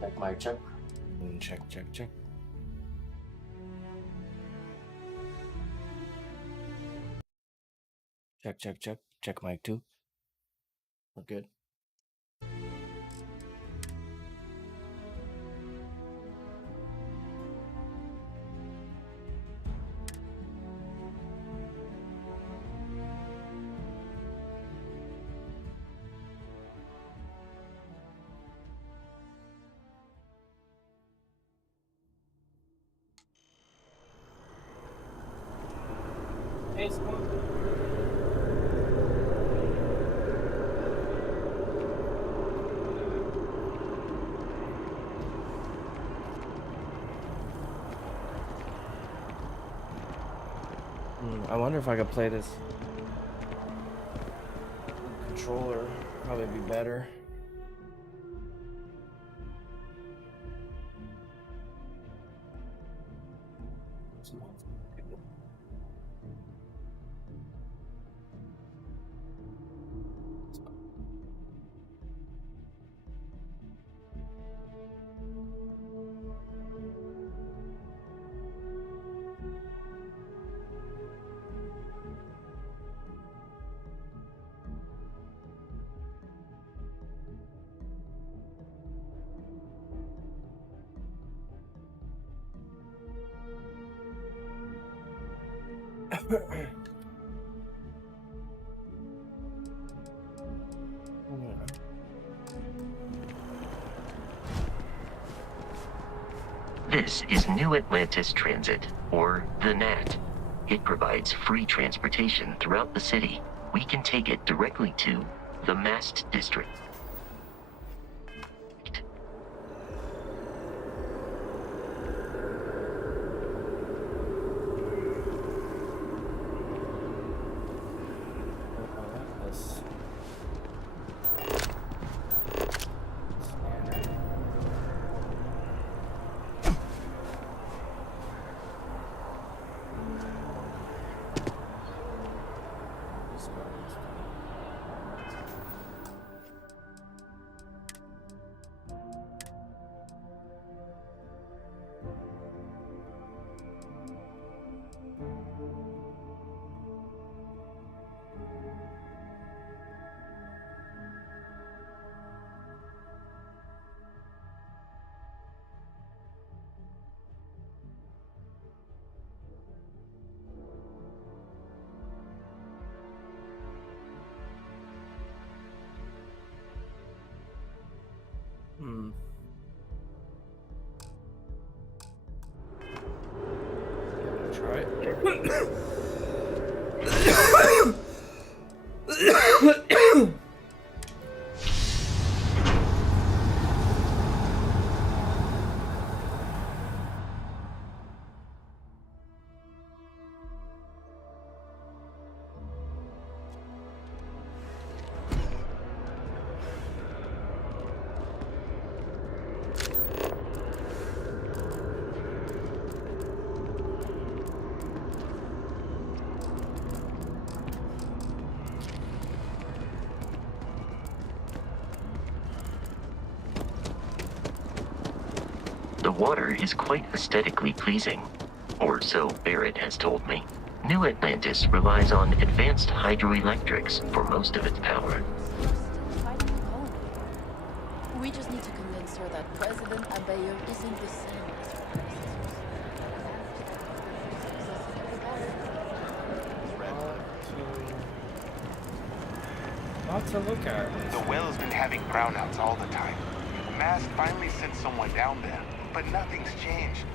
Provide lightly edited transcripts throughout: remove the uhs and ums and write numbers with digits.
Check my check. Check, check, check. Check, check, check. Check mic 2. We're good. I wonder if I could play this controller. Probably be better. This is New Atlantis Transit, or the NAT. It provides free transportation throughout the city. We can take it directly to the Mast District. Try it. The water is quite aesthetically pleasing, or so Barrett has told me. New Atlantis relies on advanced hydroelectrics for most of its power. We just need to convince her that President Abayer isn't the same as her predecessors. Lot to look at. The well's been having brownouts all the time. Mast finally sent someone down there, but nothing's changed.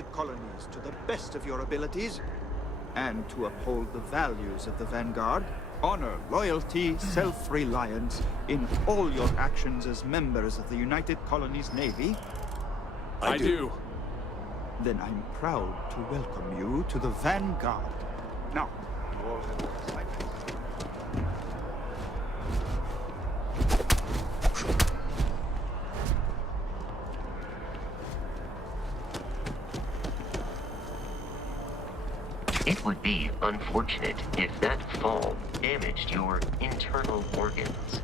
United Colonies to the best of your abilities, and to uphold the values of the Vanguard, honor, loyalty, self-reliance in all your actions as members of the United Colonies Navy, I do. then I'm proud to welcome you to the Vanguard. Now, you all have your assignments. It would be unfortunate if that fall damaged your internal organs.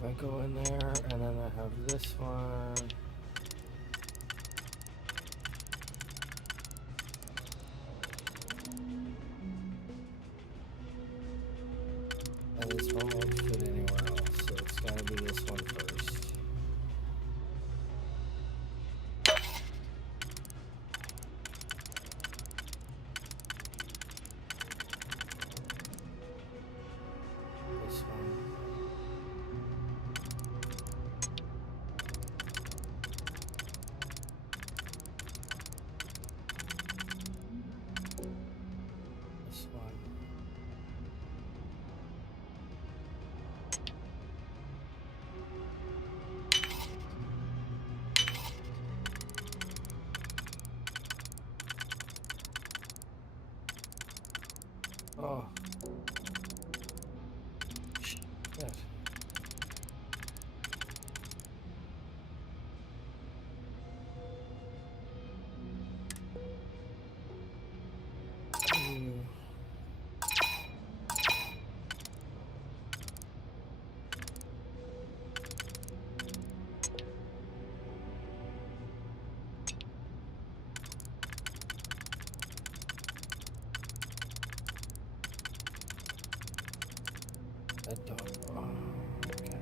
If I go in there and then I have this one. And this one won't fit anywhere else, so it's gotta be this one first. This one. This one. Oh. Shit. Mm. That don't. Oh, okay.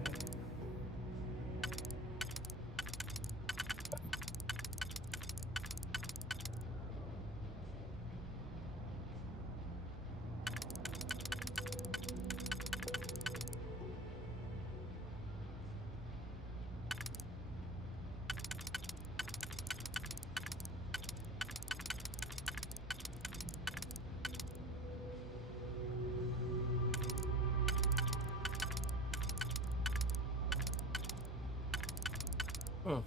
Hmm.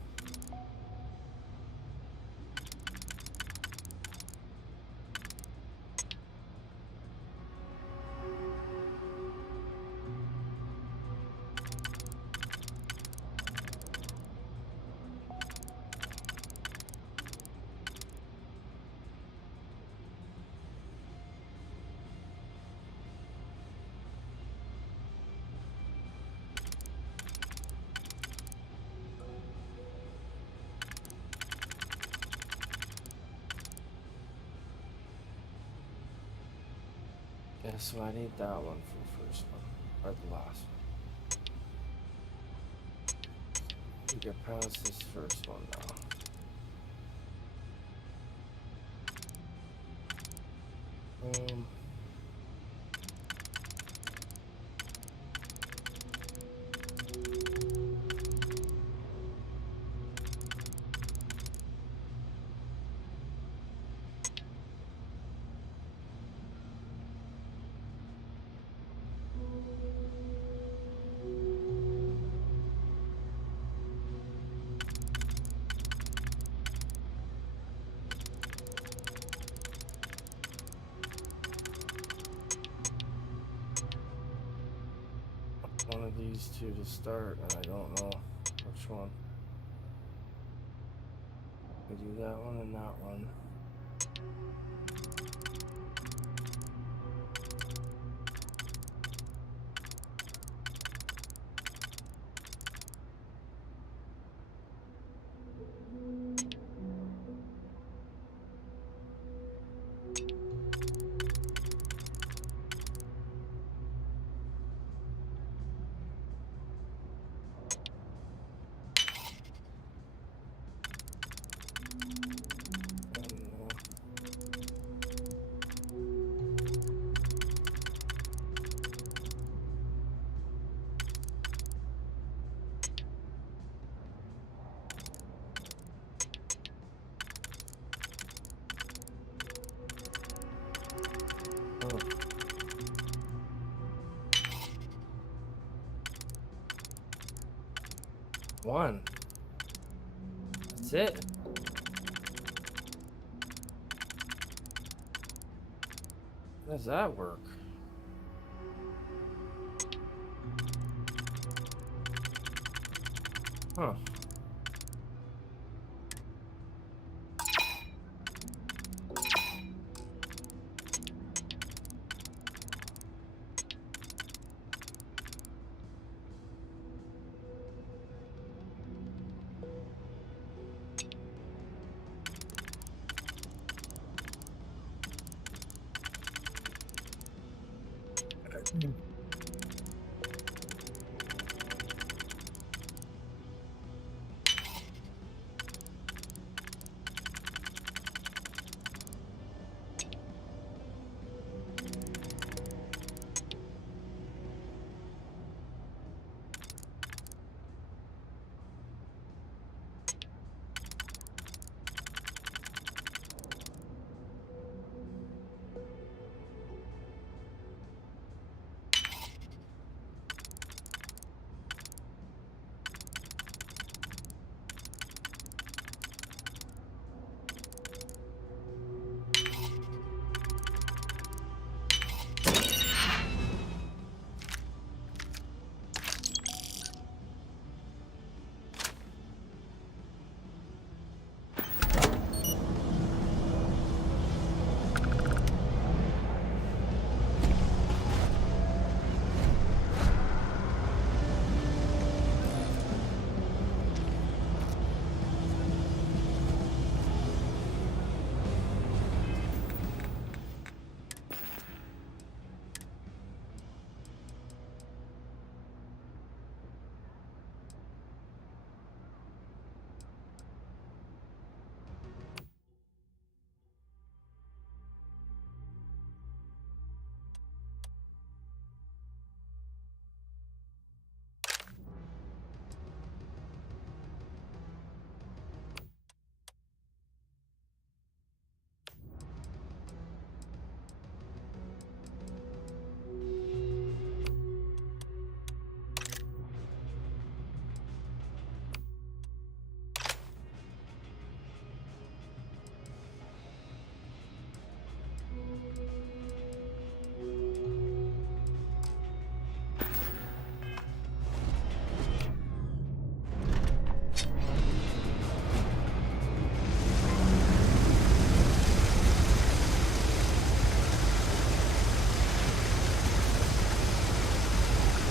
Yeah, so I need that one for the first one, or the last one. We get past this first one now. One of these two to start, and I don't know which one. We do that one and that one. One. That's it. How does that work? Huh.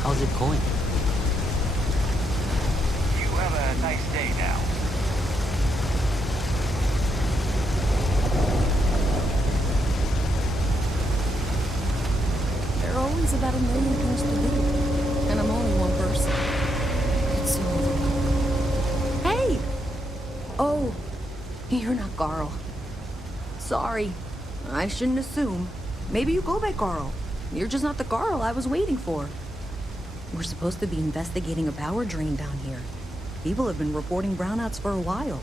How's it going? You have a nice day now. always about a million things to do. And I'm only one person. It's so overwhelming. Hey! Oh, you're not Carl. Sorry. I shouldn't assume. Maybe you go by Carl. You're just not the Carl I was waiting for. We're supposed to be investigating a power drain down here. People have been reporting brownouts for a while,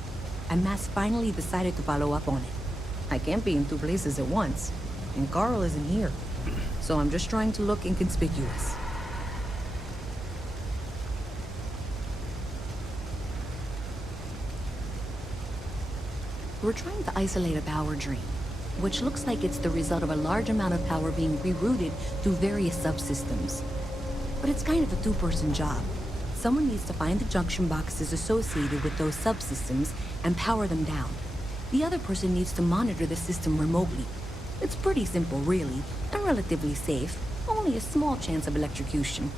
and Mass finally decided to follow up on it. I can't be in two places at once, and Carl isn't here. So I'm just trying to look inconspicuous. We're trying to isolate a power drain, which looks like it's the result of a large amount of power being rerouted to various subsystems. But it's kind of a two-person job. Someone needs to find the junction boxes associated with those subsystems and power them down. The other person needs to monitor the system remotely. It's pretty simple, really, and relatively safe. Only a small chance of electrocution.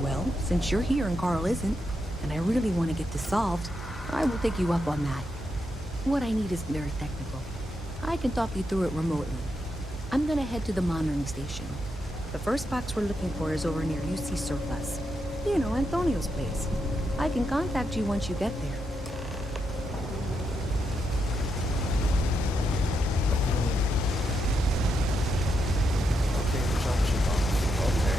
Well, since you're here and Carl isn't, and I really want to get this solved, I will take you up on that. What I need isn't very technical. I can talk you through it remotely. I'm gonna head to the monitoring station. The first box we're looking for is over near UC Surplus. You know, Antonio's place. I can contact you once you get there. Okay, the junction box. Okay,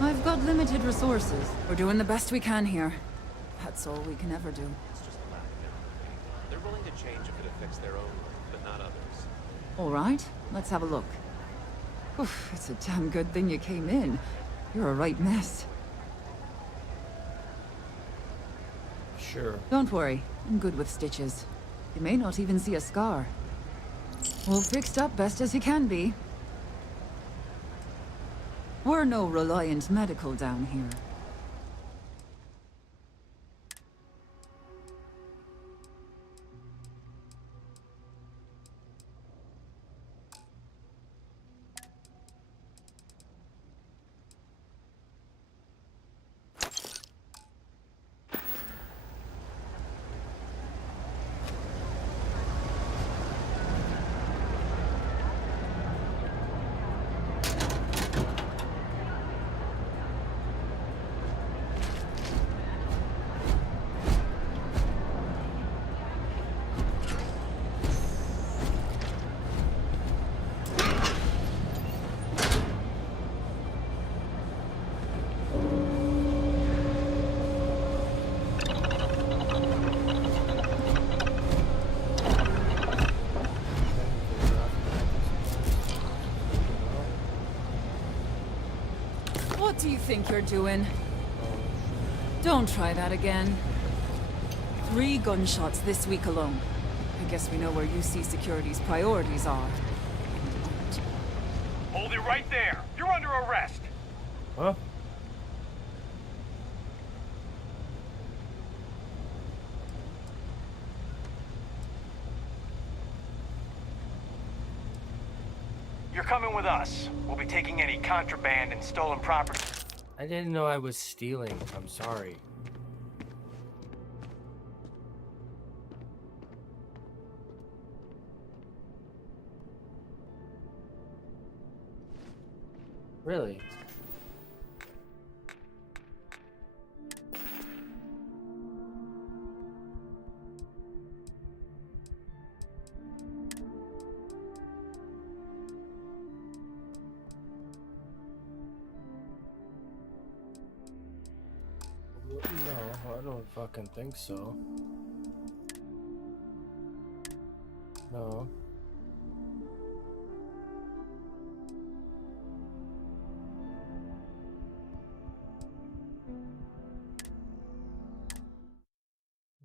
I've got limited resources. We're doing the best we can here. That's all we can ever do. It's just a lack of empathy. They're willing to change if it affects their own, but not others. All right, let's have a look. Oof, it's a damn good thing you came in. You're a right mess. sure. Don't worry, I'm good with stitches. You may not even see a scar. All fixed up best as you can be. We're no Reliant Medical down here. What do you think you're doing? Don't try that again. 3 gunshots this week alone. I guess we know where UC Security's priorities are. Hold it right there. You're under arrest. Huh? You're coming with us. We'll be taking any contraband and stolen property. I didn't know I was stealing. I'm sorry. Really? No, I don't fucking think so. No.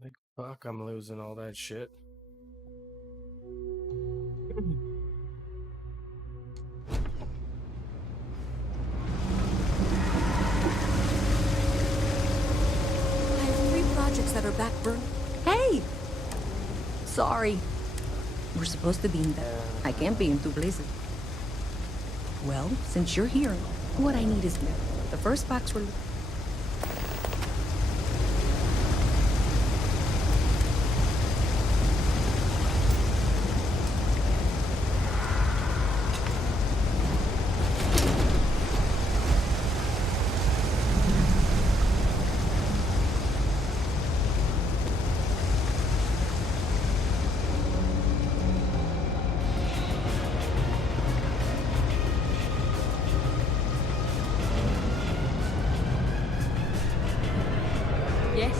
Like, fuck, I'm losing all that shit. I have 3 projects that are backburned. Hey! Sorry. We're supposed to be in the... I can't be in 2 places. Well, since you're here, what I need is the first box we're... Yes?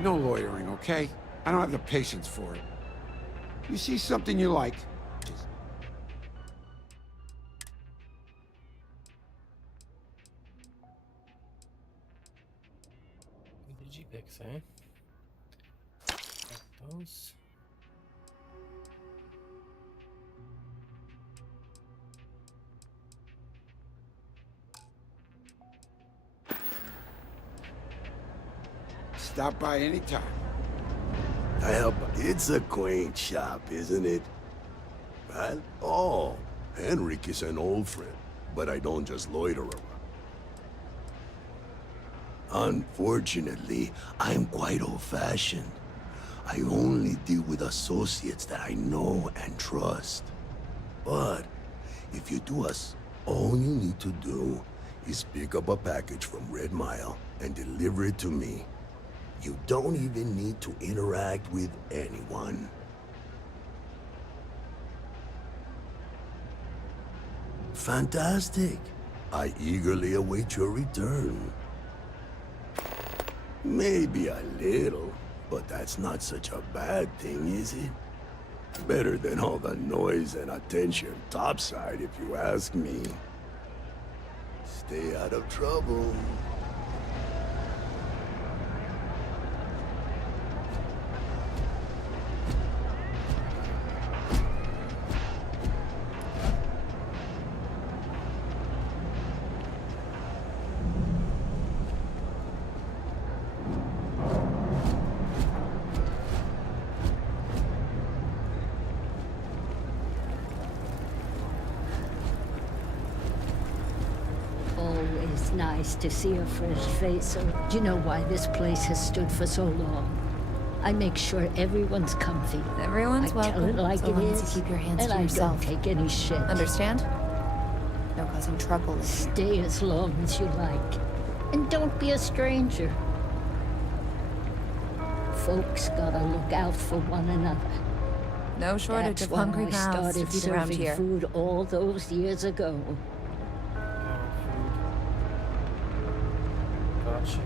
No lawyering, okay? I don't have the patience for it. You see something you like, just... Digipicks, eh? Got those. Stop by anytime. It's a quaint shop, isn't it? Right? Oh, Henrik is an old friend, but I don't just loiter around. Unfortunately, I'm quite old-fashioned. I only deal with associates that I know and trust. But if you do us, all you need to do is pick up a package from Red Mile and deliver it to me. You don't even need to interact with anyone. Fantastic. I eagerly await your return. Maybe a little, but that's not such a bad thing, is it? Better than all the noise and attention topside, if you ask me. Stay out of trouble. Always nice to see a fresh face. Or do you know why this place has stood for so long? I make sure everyone's comfy. Everyone's I welcome. tell it like so it long as is, you keep your hands and to I yourself. don't take any shit. Understand? No causing trouble. Stay as long as you like, and don't be a stranger. Folks gotta look out for one another. No shortage That's of why hungry I mouths to started feed around serving here. food all those years ago. Gotcha.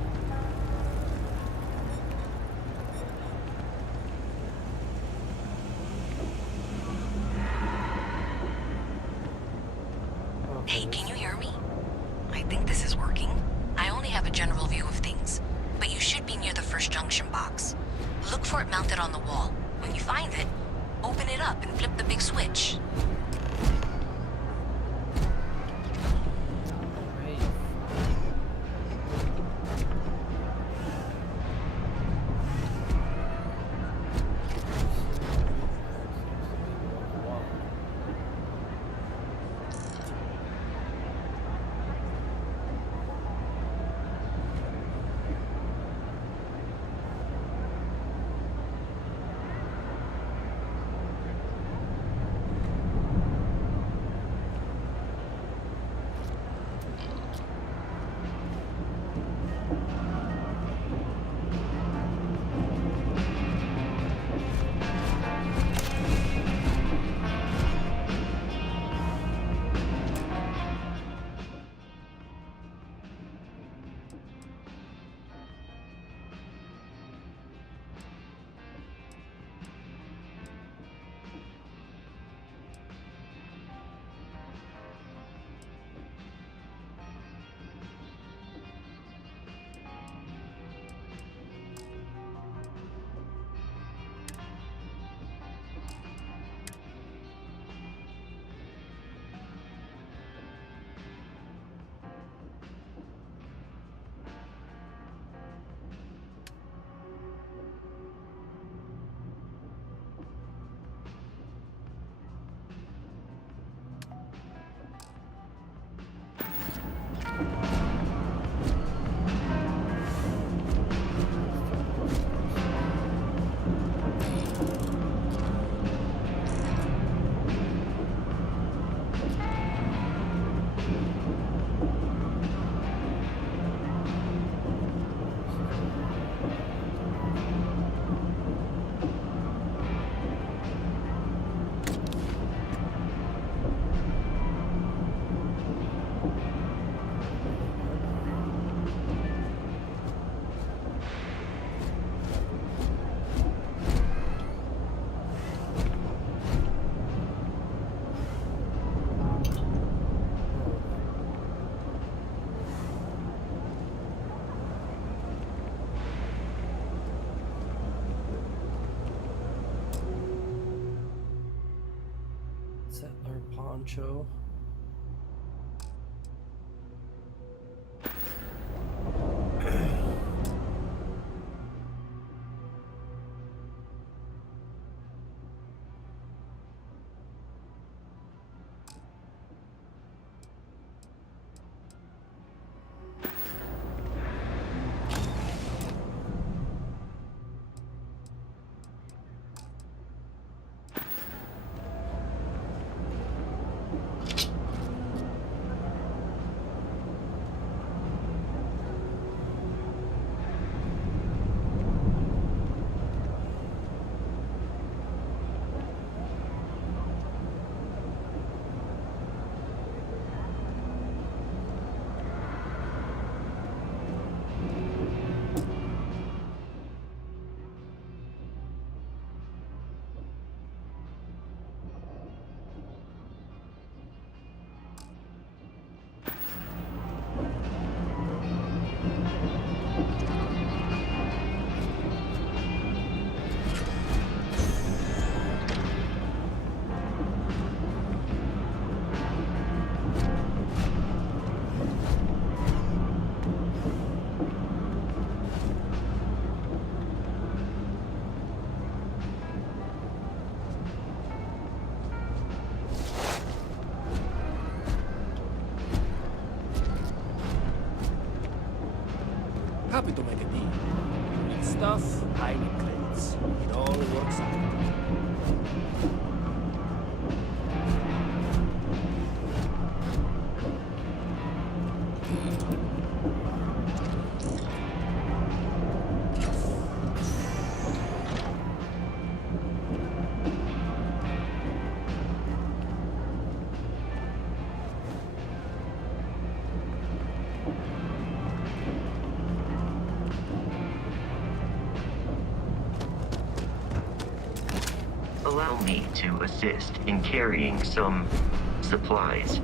Hey, can you hear me? I think this is working. I only have a general view of things, but you should be near the first junction box. Look for it mounted on the wall. When you find it, open it up and flip the big switch. Settler poncho. Happy to make a deal. You need stuff, I need credits. It all works out. Allow me to assist in carrying some supplies.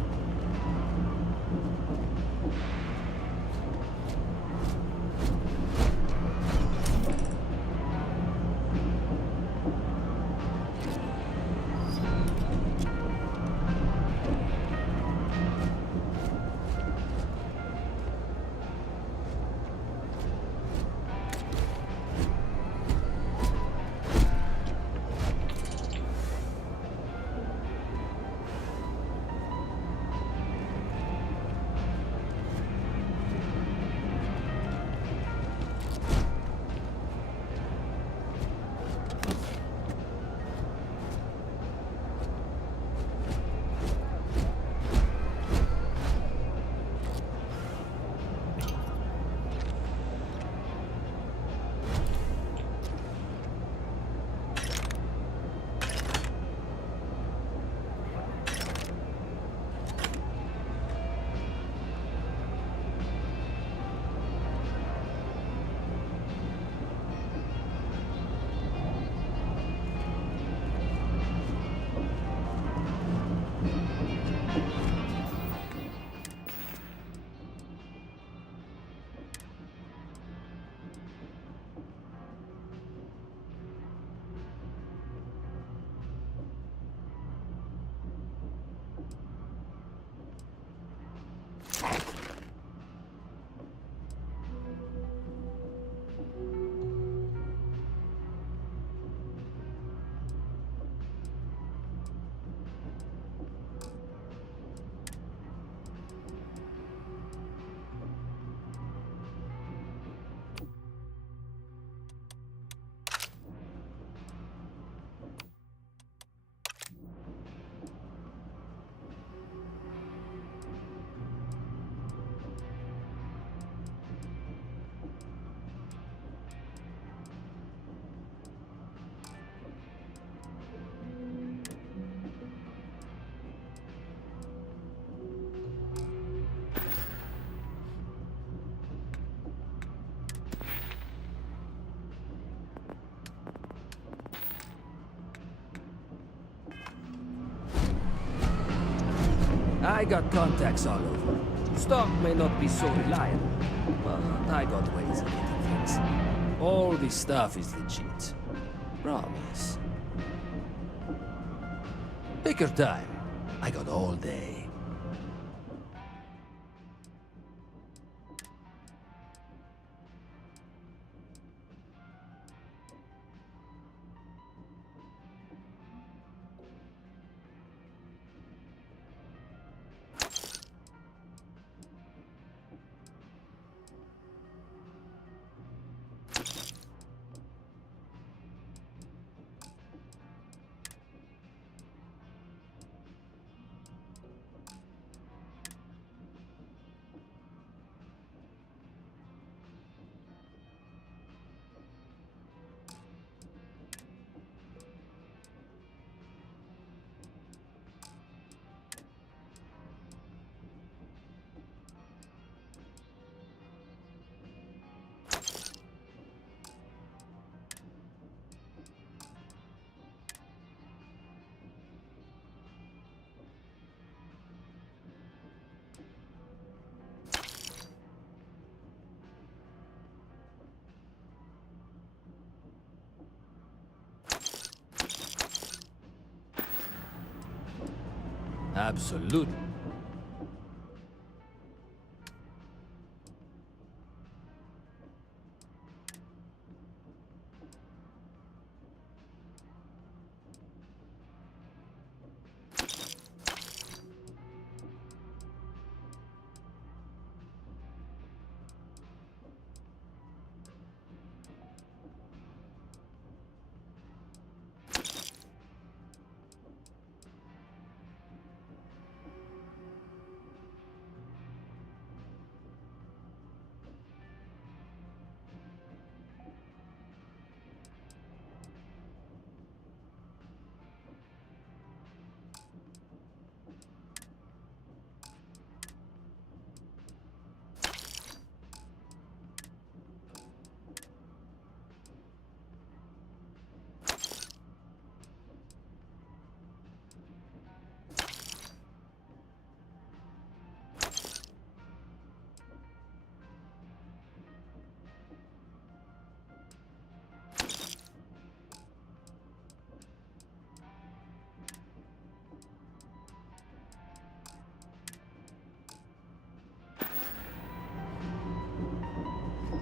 I got contacts all over. Stock may not be so reliable, but I got ways of getting things. All this stuff is legit. Promise. Take your time. I got all day. Absolutely.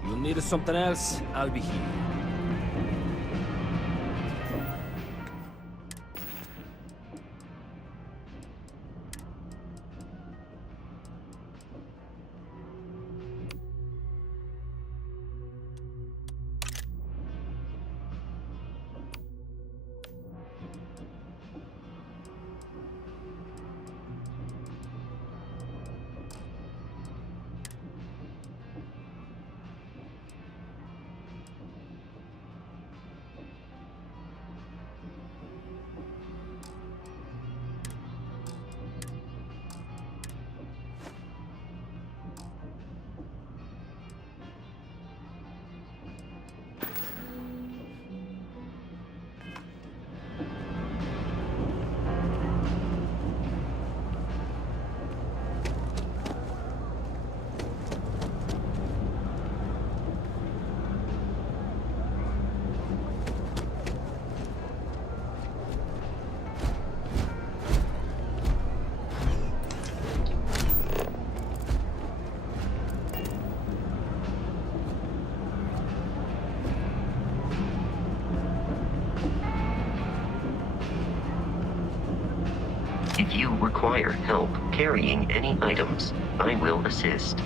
You need something else? I'll be here. If you require help carrying any items, I will assist.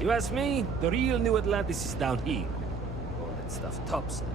You ask me, the real New Atlantis is down here. All that stuff topside.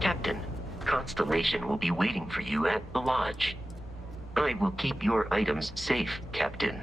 Captain, Constellation will be waiting for you at the lodge. I will keep your items safe, Captain.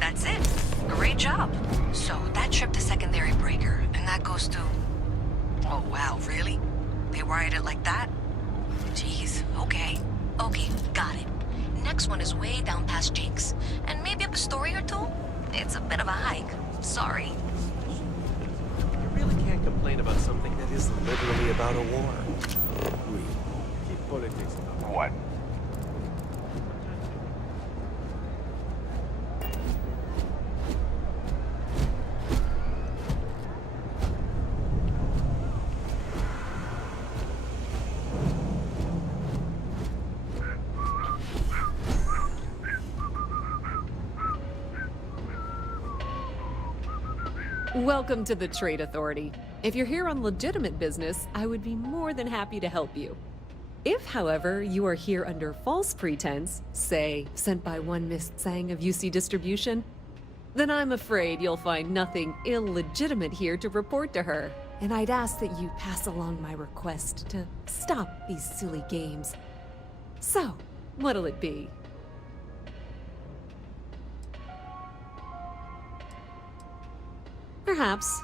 That's it. Great job. So that tripped the secondary breaker, and that goes to... Oh, wow, really? They wired it like that? Jeez, okay. Okay, got it. Next one is way down past Jake's, and maybe up a story or two? It's a bit of a hike. Sorry. You really can't complain about something that is literally about a war. We keep politics about What? Welcome to the Trade Authority. If you're here on legitimate business, I would be more than happy to help you. If, however, you are here under false pretense, say, sent by one Miss Tsang of UC Distribution, then I'm afraid you'll find nothing illegitimate here to report to her, and I'd ask that you pass along my request to stop these silly games. So, what'll it be? Perhaps,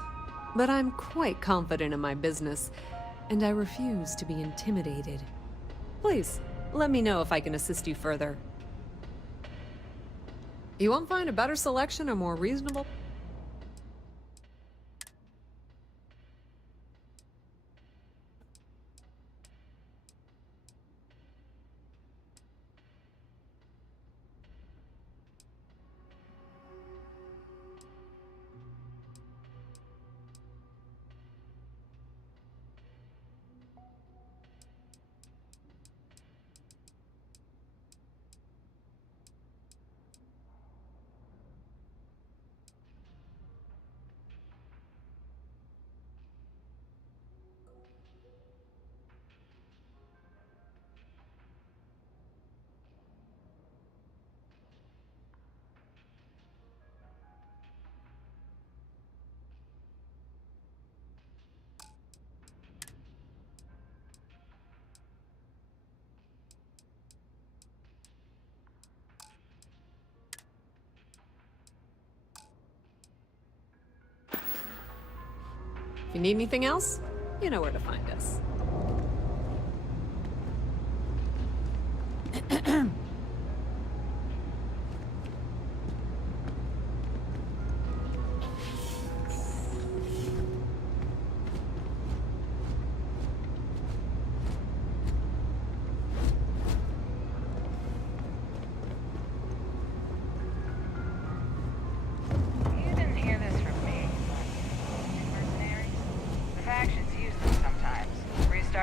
but I'm quite confident in my business, and I refuse to be intimidated. Please, let me know if I can assist you further. You won't find a better selection or more reasonable... If you need anything else, you know where to find us.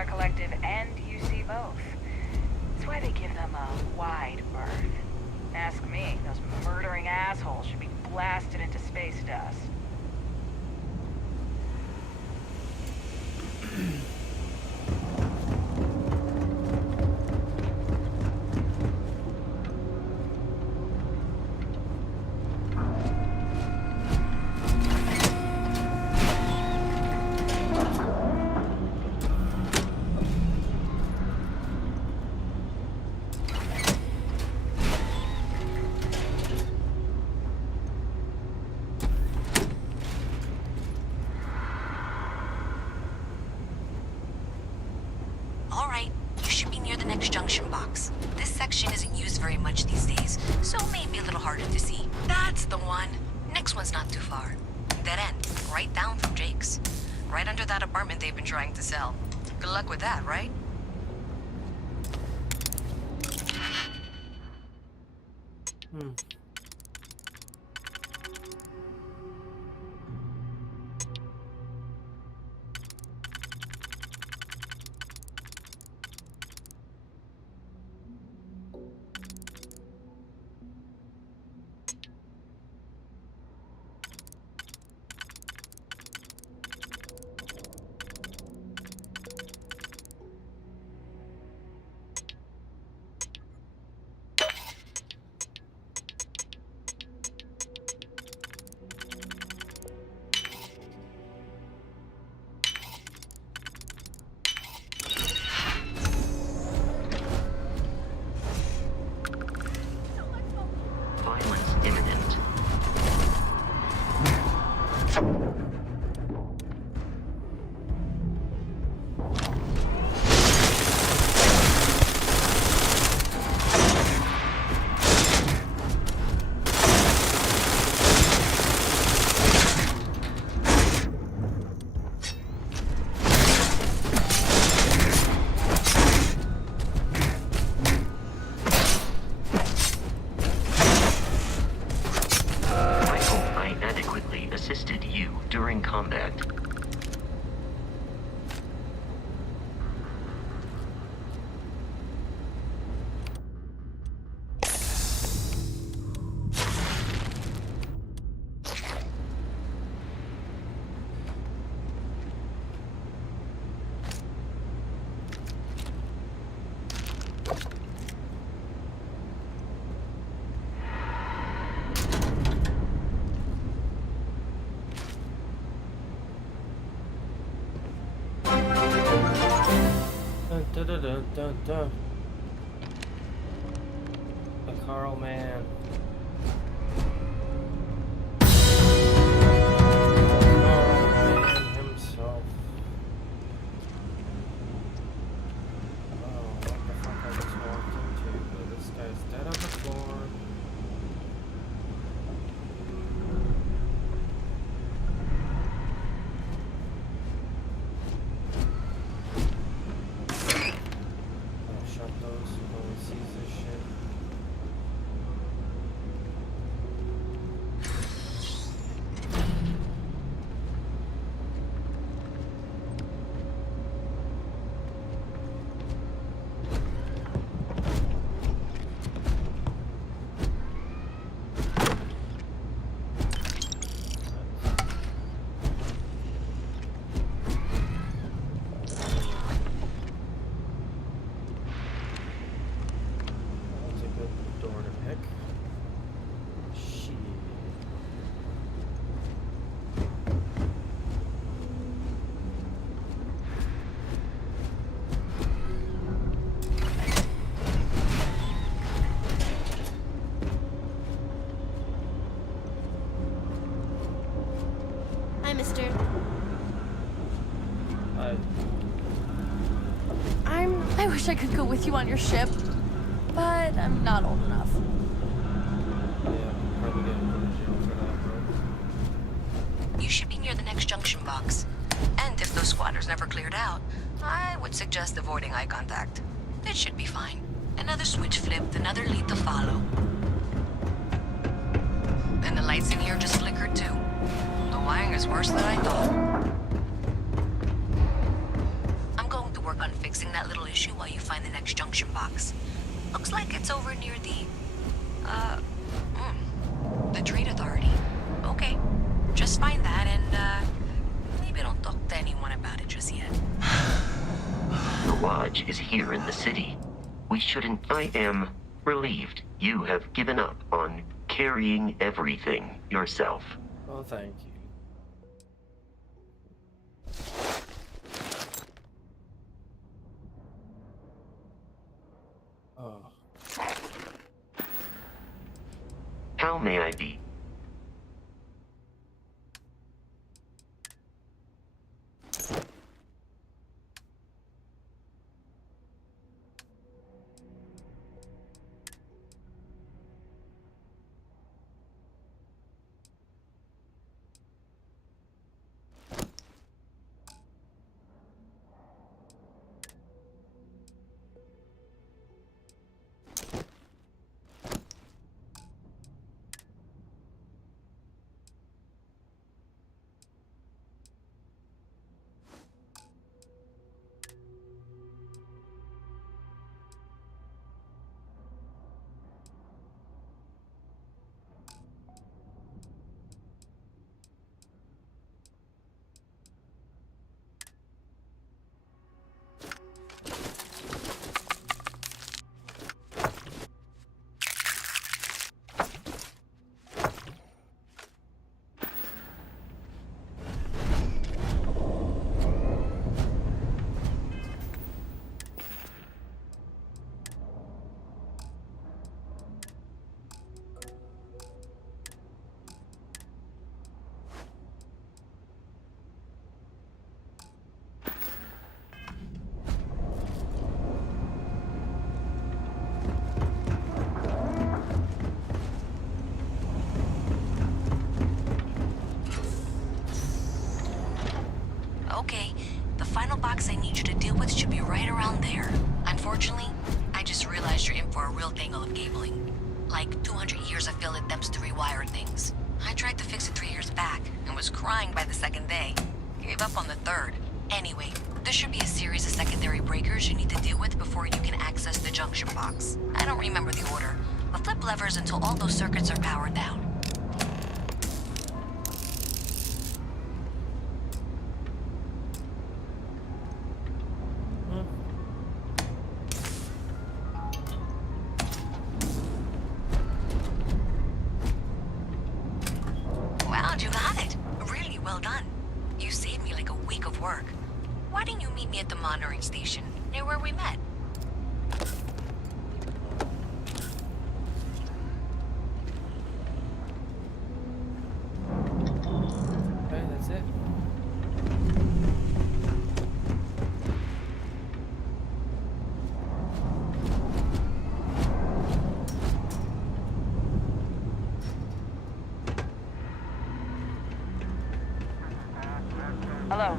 Collective and UC both. That's why they give them a wide berth. Ask me, those murdering assholes should be blasted into space dust. the next junction box. This section isn't used very much these days, so maybe a little harder to see. That's the one. Next one's not too far. Dead end, right down from Jake's. Right under that apartment they've been trying to sell. Good luck with that, right? Violence imminent. I hope I adequately assisted you during combat. Dun, dun, dun, dun, dun. The Carl man. Carl man himself. Oh, what the fuck I just walked into? This guy's dead on the floor. Shut those so no one sees this shit. That's a good door to pick. Shit. Hi, mister. I wish I could go with you on your ship, but I'm not old enough. Yeah, probably getting put in jail for that, bro. You should be near the next junction box. And if those squatters never cleared out, I would suggest avoiding eye contact. It should be fine. Another switch flipped, another lead to follow. And the lights in here just flickered too. The wiring is worse than I thought. I'm going to work on fixing that little issue while you find the next junction box. Looks like it's over near the Trade Authority. Okay, just find that and, maybe don't talk to anyone about it just yet. The lodge is here in the city. We shouldn't. I am relieved you have given up on carrying everything yourself. Oh, thank you. Oh. How may I be? final box I need you to deal with should be right around there. Unfortunately, I just realized you're in for a real tangle of cabling. Like 200 years of field attempts to rewire things. I tried to fix it 3 years back and was crying by the second day. Gave up on the third. Anyway, there should be a series of secondary breakers you need to deal with before you can access the junction box. I don't remember the order, but flip levers until all those circuits are powered down. Wow, you got it. Really well done. You saved me like a week of work. Why didn't you meet me at the monitoring station, near where we met? Okay, that's it. Hello.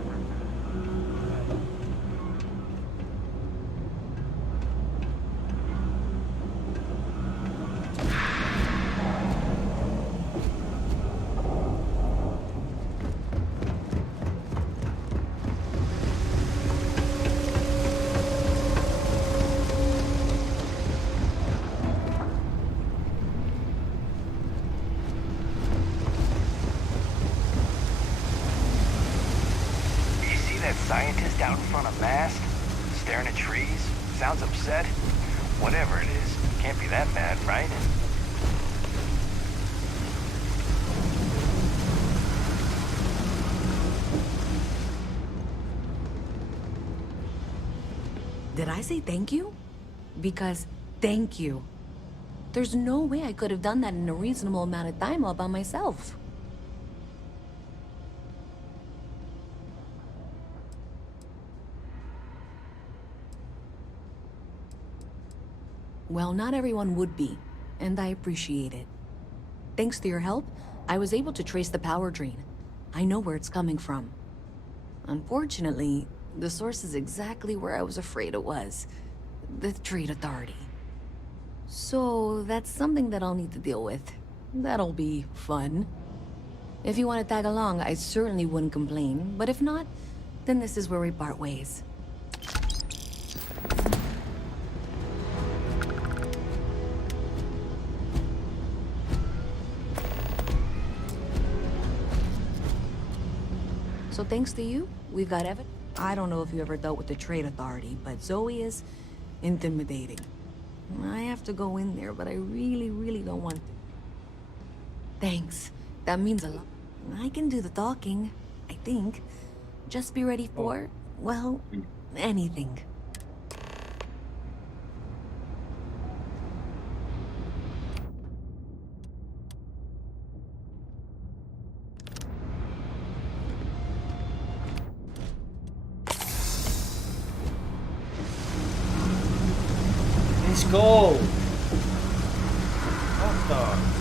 You see that scientist out in front of mast? Staring at trees? Sounds upset? Whatever it is, can't be that bad, right? Did I say thank you? Because thank you. There's no way I could have done that in a reasonable amount of time all by myself. Well, not everyone would be, and I appreciate it. Thanks to your help, I was able to trace the power drain. I know where it's coming from. Unfortunately, the source is exactly where I was afraid it was. The Trade Authority. So, that's something that I'll need to deal with. That'll be fun. If you want to tag along, I certainly wouldn't complain, but if not, then this is where we part ways. So thanks to you, we've got Evan. I don't know if you ever dealt with the Trade Authority, but Zoe is intimidating. I have to go in there, but I really don't want to. Thanks. That means a lot. I can do the talking, I think. Just be ready for, well, anything. Let's go! What the?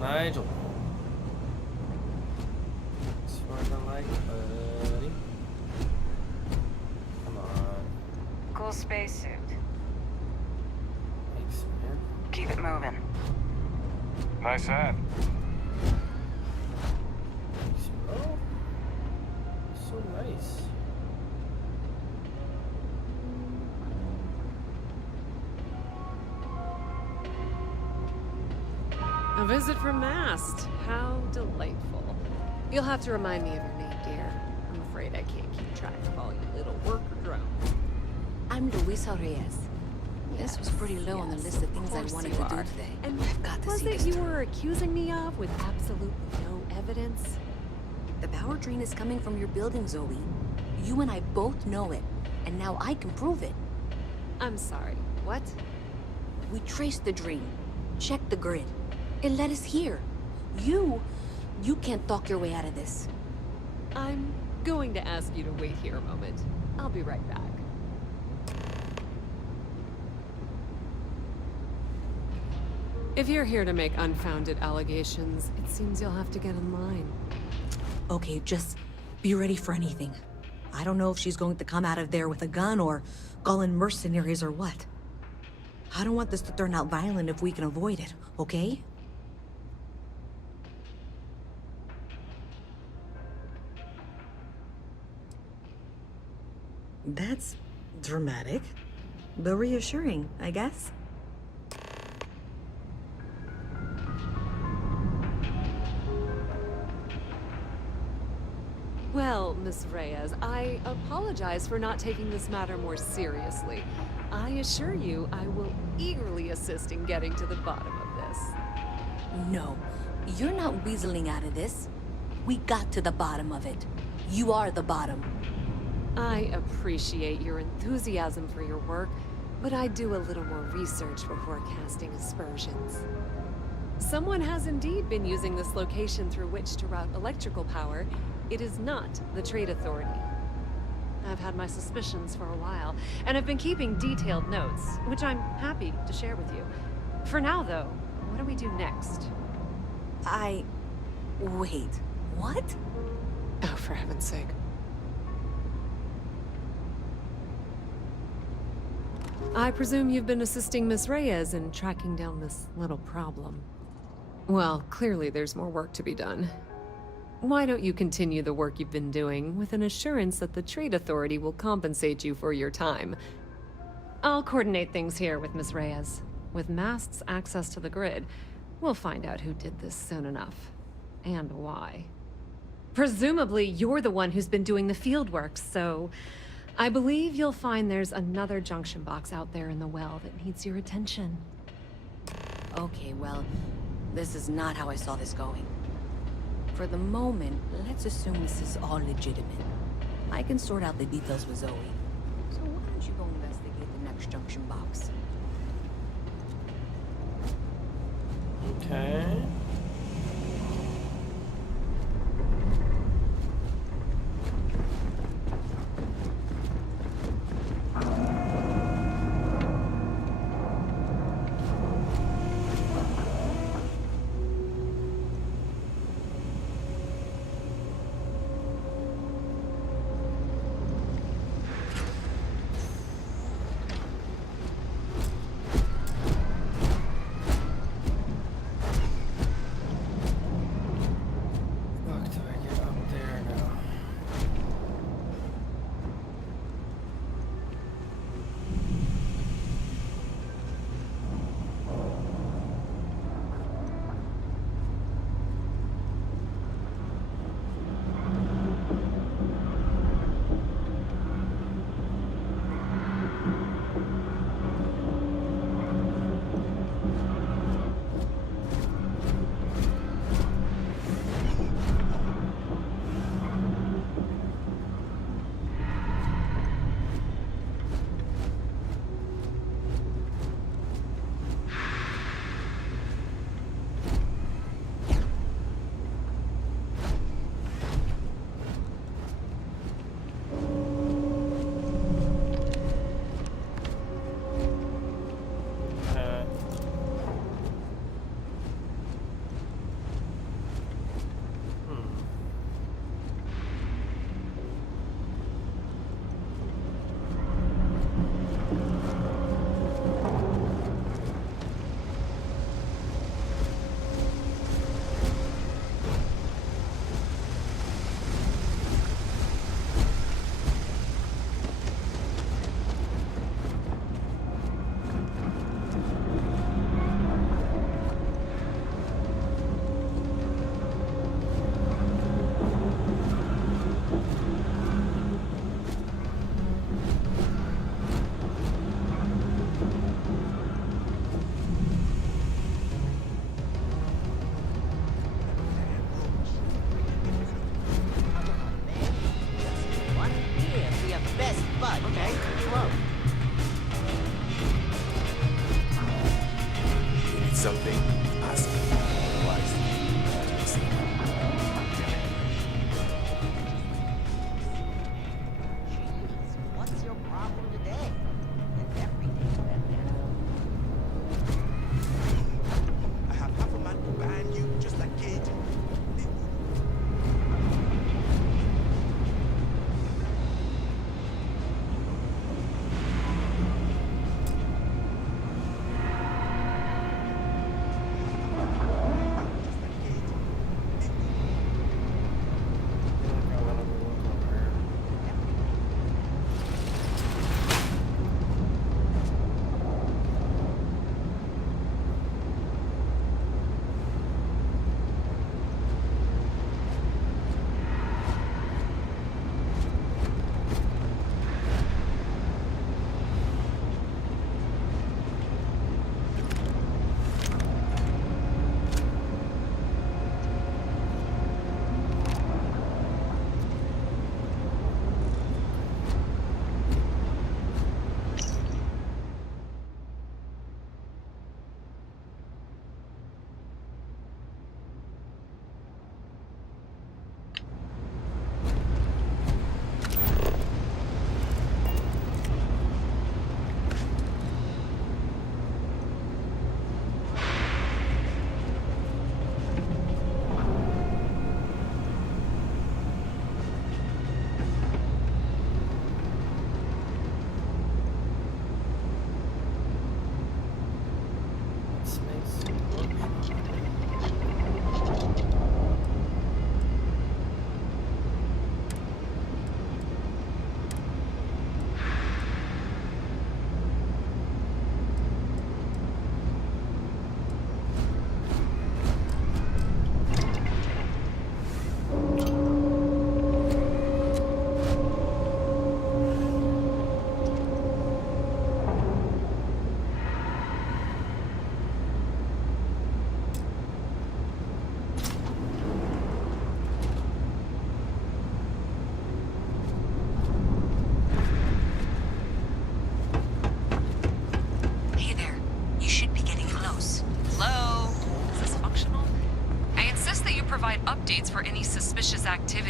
Nigel. Sorta like, buddy. Come on. Cool spacesuit. Thanks, man. Keep it moving. Nice hat. Thanks, bro. So nice. A visit from Mast. How delightful. You'll have to remind me of your name, dear. I'm afraid I can't keep track of all your little worker drones. I'm Luisa Reyes. This was pretty low on the list of things I wanted to do today. And I've got to was see it this you through. were accusing me of with absolutely no evidence? The power drain is coming from your building, Zoe. You and I both know it, and now I can prove it. I'm sorry, what? We traced the drain, checked the grid. It led us here. You can't talk your way out of this. I'm going to ask you to wait here a moment. I'll be right back. If you're here to make unfounded allegations, it seems you'll have to get in line. Okay, just be ready for anything. I don't know if she's going to come out of there with a gun or call in mercenaries or what. I don't want this to turn out violent if we can avoid it, okay? That's dramatic, but reassuring, I guess. Well, Miss Reyes, I apologize for not taking this matter more seriously. I assure you, I will eagerly assist in getting to the bottom of this. No, you're not weaseling out of this. We got to the bottom of it. You are the bottom. I appreciate your enthusiasm for your work, but I do a little more research before casting aspersions. Someone has indeed been using this location through which to route electrical power. It is not the Trade Authority. I've had my suspicions for a while, and I've been keeping detailed notes, which I'm happy to share with you. For now, though, what do we do next? Wait, what? Oh, for heaven's sake. I presume you've been assisting Miss Reyes in tracking down this little problem. Well, clearly there's more work to be done. Why don't you continue the work you've been doing with an assurance that the Trade Authority will compensate you for your time? I'll coordinate things here with Miss Reyes. With Mast's access to the grid, we'll find out who did this soon enough. And why. Presumably, you're the one who's been doing the field work, so I believe you'll find there's another junction box out there in the well that needs your attention. Okay, well, this is not how I saw this going. For the moment, let's assume this is all legitimate. I can sort out the details with Zoe. So why don't you go investigate the next junction box? Okay.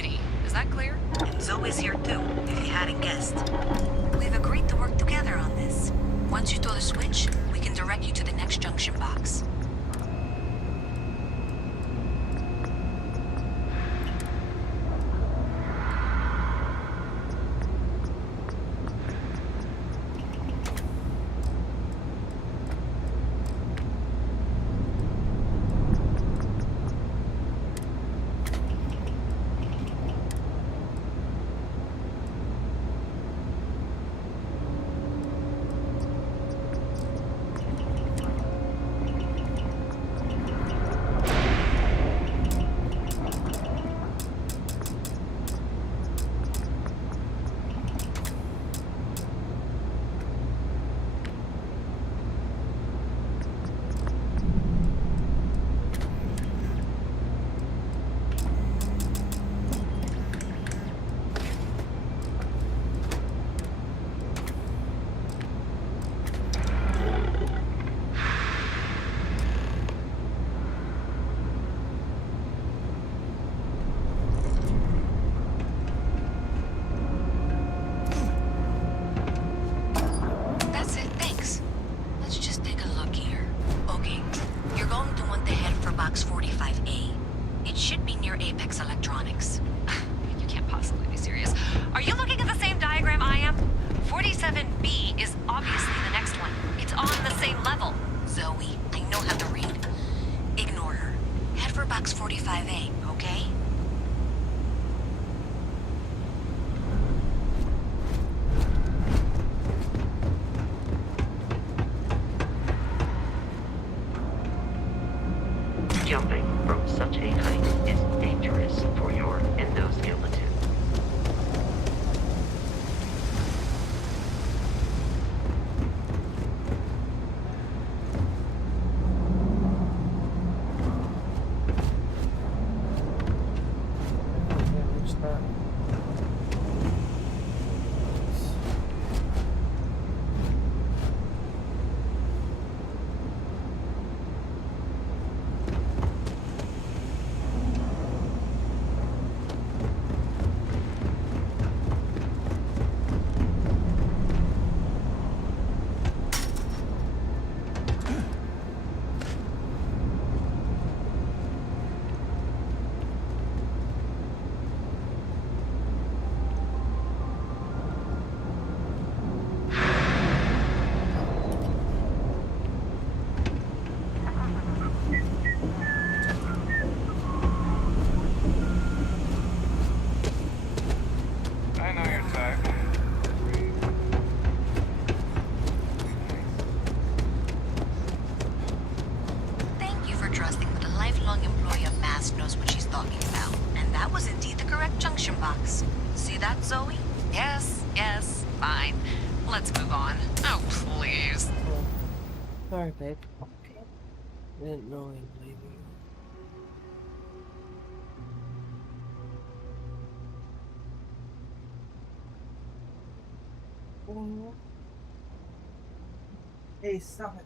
city. Is that clear? And Zoe's here too, if you hadn't guessed. We've agreed to work together on this. Once you throw the switch, we can direct you to the next junction box. That's it, thanks. Let's just take a look here. Okay, you're going to want to head for box 45A. It should be near Apex Electronics. You can't possibly be serious. Are you looking at the same diagram I am? 47B is obviously the next one. It's on the same level. Zoe, I know how to read. Ignore her. Head for box 45A, okay? Jumping from such a height is dangerous for your endoskeleton. I know your type. Thank you for trusting that a lifelong employee of MASS knows what she's talking about. And that was indeed the correct junction box. See that, Zoe? Yes, fine. Let's move on. Oh, please. Sorry, babe. Didn't know I'd leave you. Hey, stop it.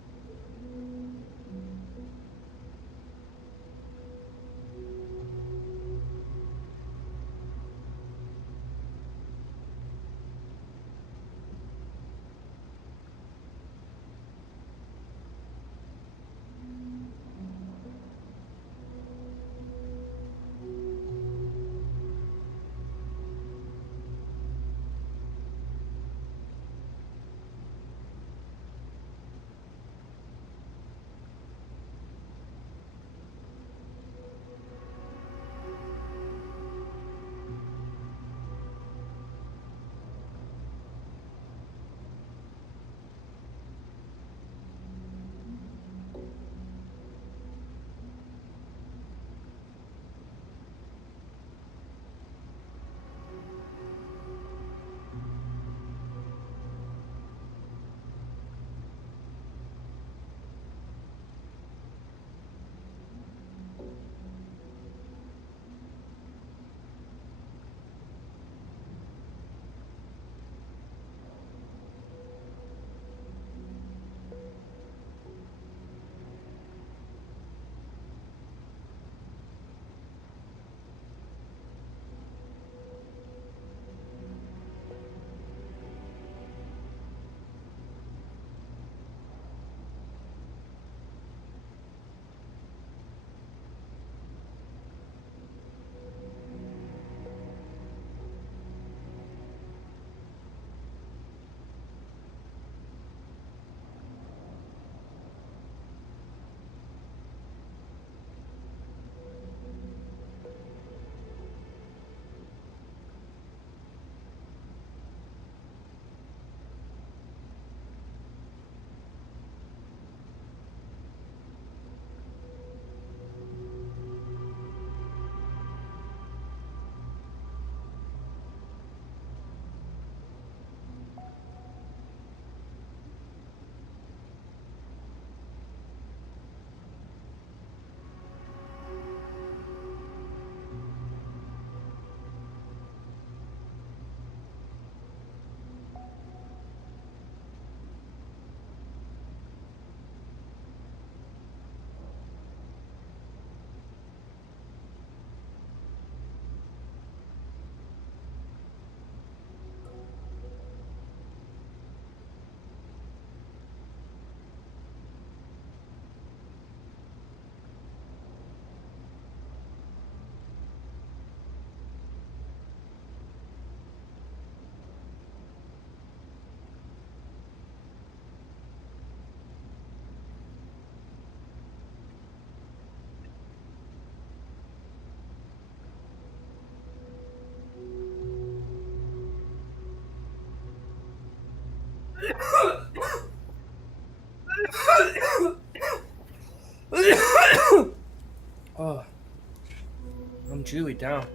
down.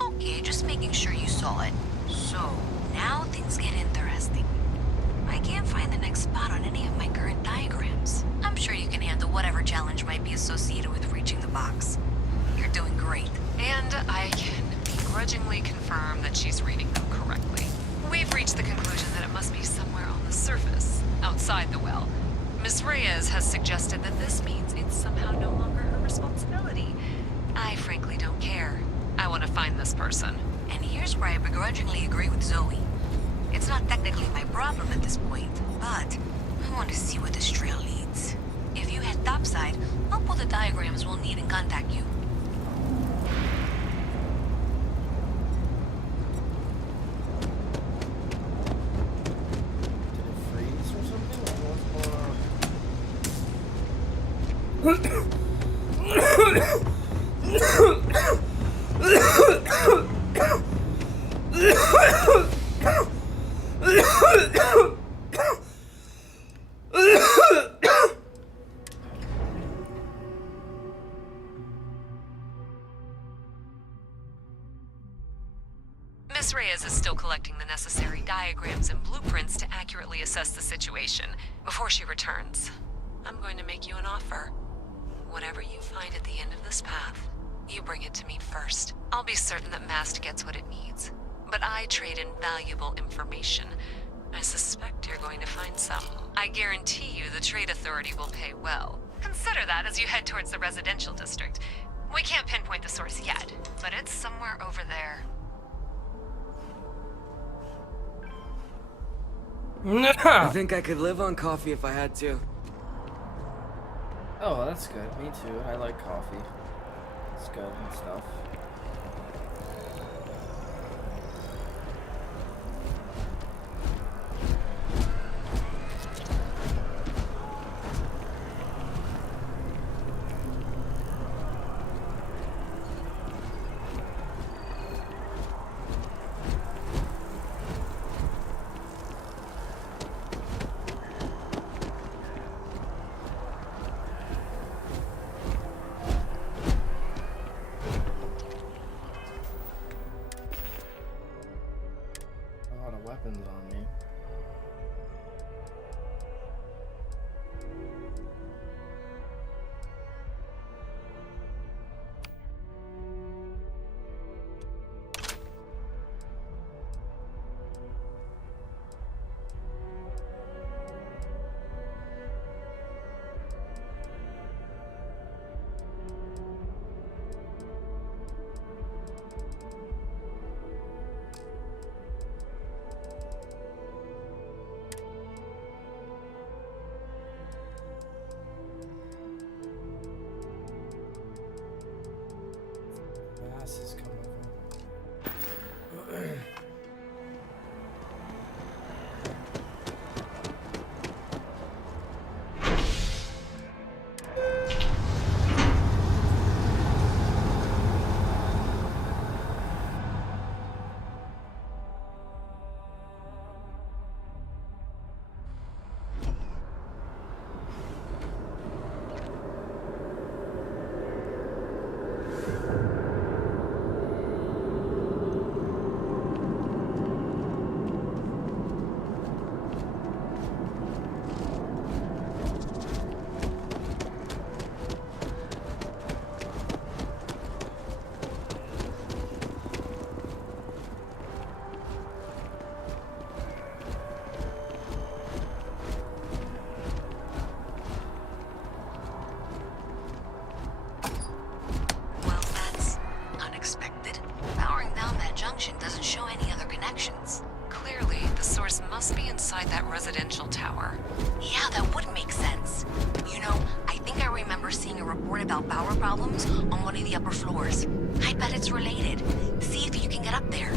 Okay, just making sure you saw it. So, now things get interesting. I can't find the next spot on any of my current diagrams. I'm sure you can handle whatever challenge might be associated with reaching the box. You're doing great. And I can begrudgingly confirm that she's reading them correctly. We've reached the conclusion that it must be somewhere on the surface, outside the well. Miss Reyes has suggested that this means it's somehow no longer her responsibility. I frankly don't care. I want to find this person. And here's where I begrudgingly agree with Zoe. It's not technically my problem at this point, but I want to see where this trail leads. If you head topside, I'll pull the diagrams we'll need and contact you. Did it freeze or something? What's going on? Miss Reyes is still collecting the necessary diagrams and blueprints to accurately assess the situation before she returns. I'm going to make you an offer. Whatever you find at the end of this path, you bring it to me first. I'll be certain that Mast gets what it needs. But I trade in valuable information. I suspect you're going to find some. I guarantee you the Trade Authority will pay well. Consider that as you head towards the residential district. We can't pinpoint the source yet, but it's somewhere over there. I think I could live on coffee if I had to. Oh, that's good. Me too. I like coffee. It's good and stuff. Weapons on me. Is coming over. That residential tower. Yeah, that would make sense. You know, I think I remember seeing a report about power problems on one of the upper floors. I bet it's related. See if you can get up there.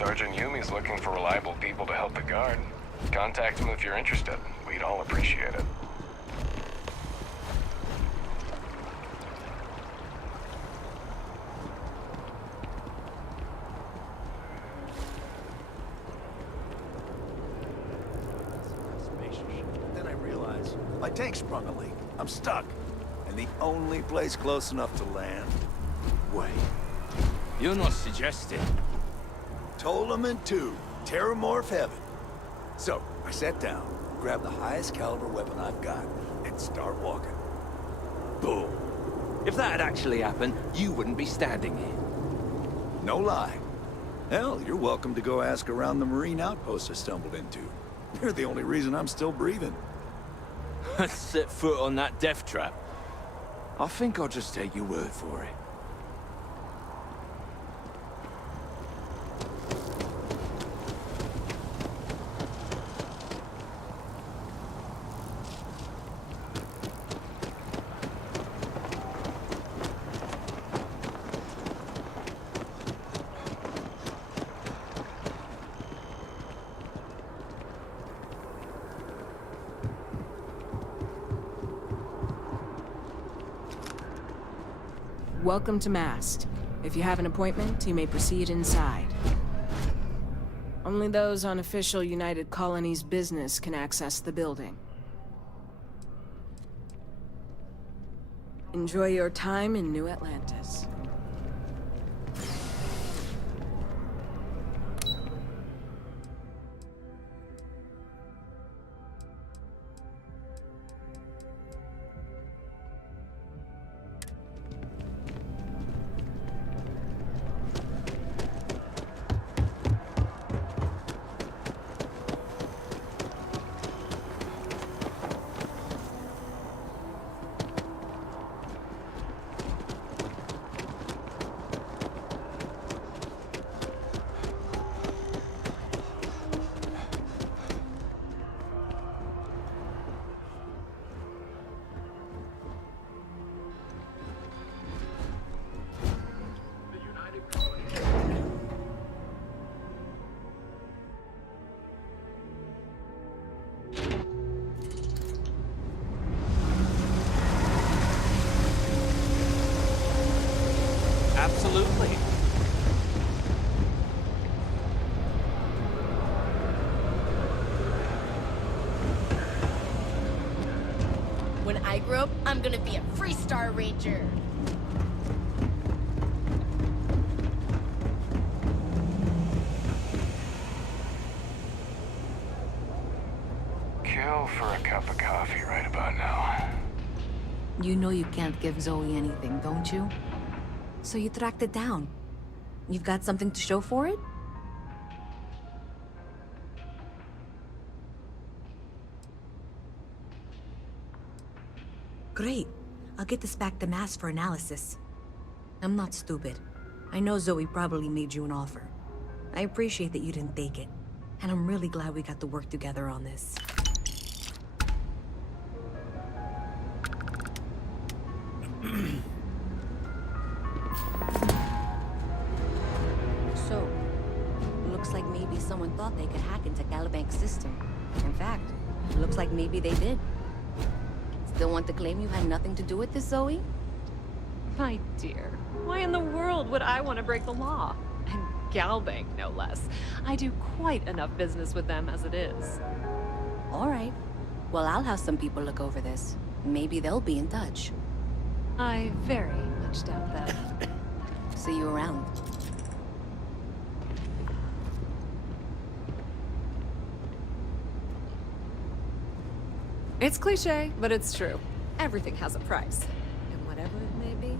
Sergeant Yumi's looking for reliable people to help the guard. Contact him if you're interested. We'd all appreciate it. Then I realize my tank sprung a leak. I'm stuck. And the only place close enough to land... Wait. You're not suggesting. Ptolemy 2, Terramorph Heaven. So, I sat down, grabbed the highest caliber weapon I've got, and start walking. Boom. If that had actually happened, you wouldn't be standing here. No lie. Hell, you're welcome to go ask around the Marine outpost I stumbled into. You're the only reason I'm still breathing. Set foot on that death trap. I think I'll just take your word for it. Welcome to Mast. If you have an appointment, you may proceed inside. Only those on official United Colonies business can access the building. Enjoy your time in New Atlantis. Absolutely. When I grow up, I'm gonna be a Freestar Ranger. Kill for a cup of coffee right about now. You know you can't give Zoe anything, don't you? So you tracked it down. You've got something to show for it? Great. I'll get this back to Mass for analysis. I'm not stupid. I know Zoe probably made you an offer. I appreciate that you didn't take it. And I'm really glad we got to work together on this. So, looks like maybe someone thought they could hack into Calibank's system. In fact, looks like maybe they did. Still want to claim you had nothing to do with this, Zoe? My dear, why in the world would I want to break the law? And Galbank, no less. I do quite enough business with them as it is. All right. Well, I'll have some people look over this. Maybe they'll be in touch. I very much doubt that. See you around. It's cliche, but it's true. Everything has a price. And whatever it may be,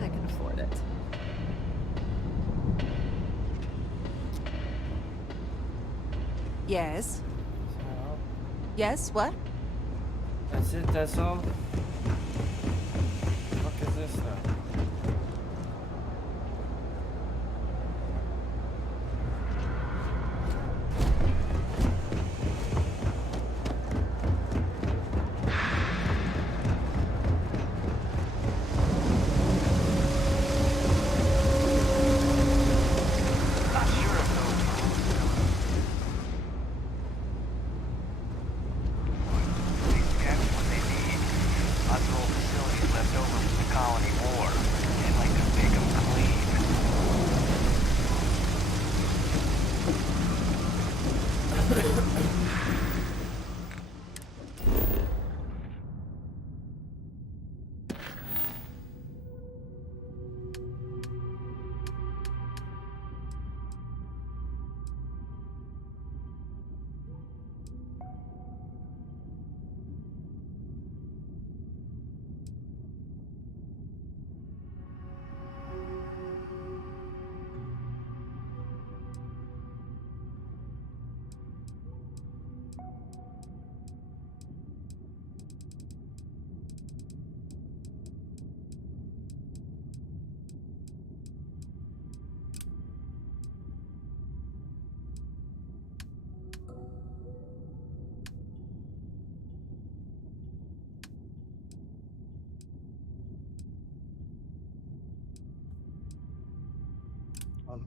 I can afford it. Yes? Yes, what? That's it, that's all? What is this now?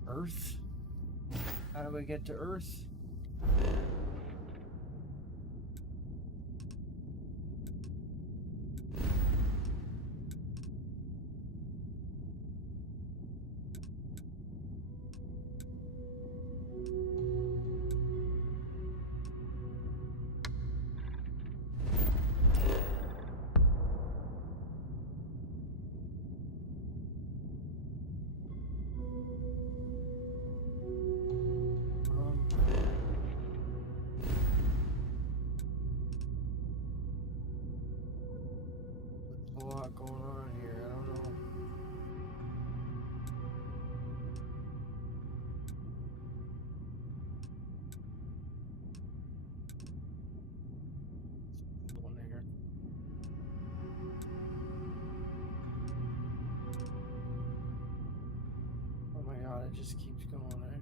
Earth? How do we get to Earth? A lot going on here. I don't know. One there. Oh my god, it just keeps going, eh?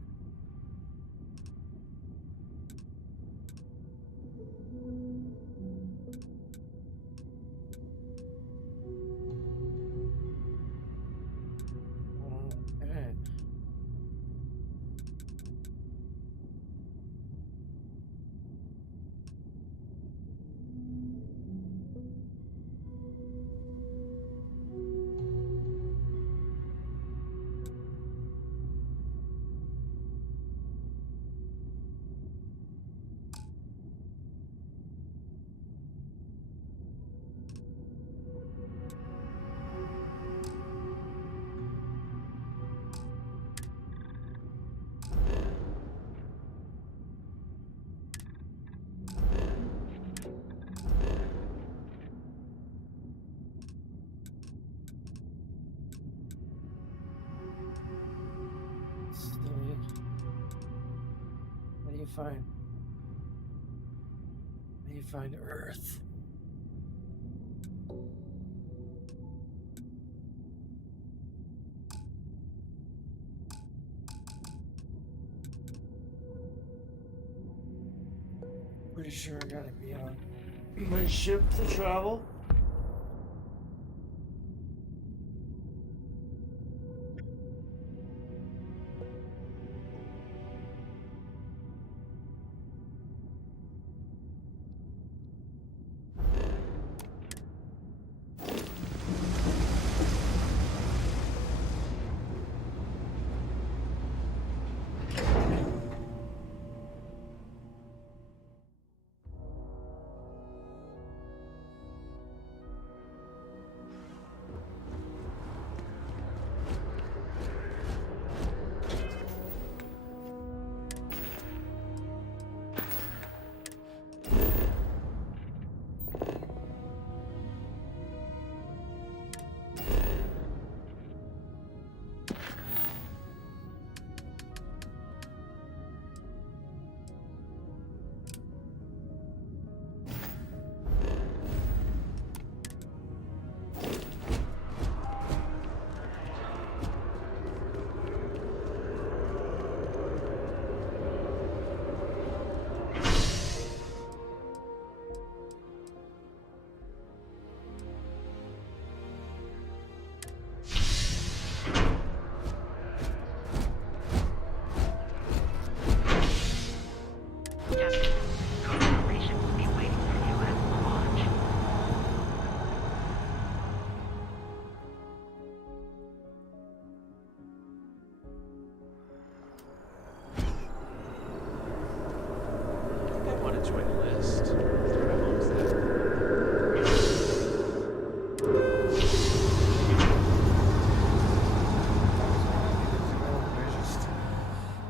Okay. How do you find Earth? Pretty sure I gotta be on my ship to travel.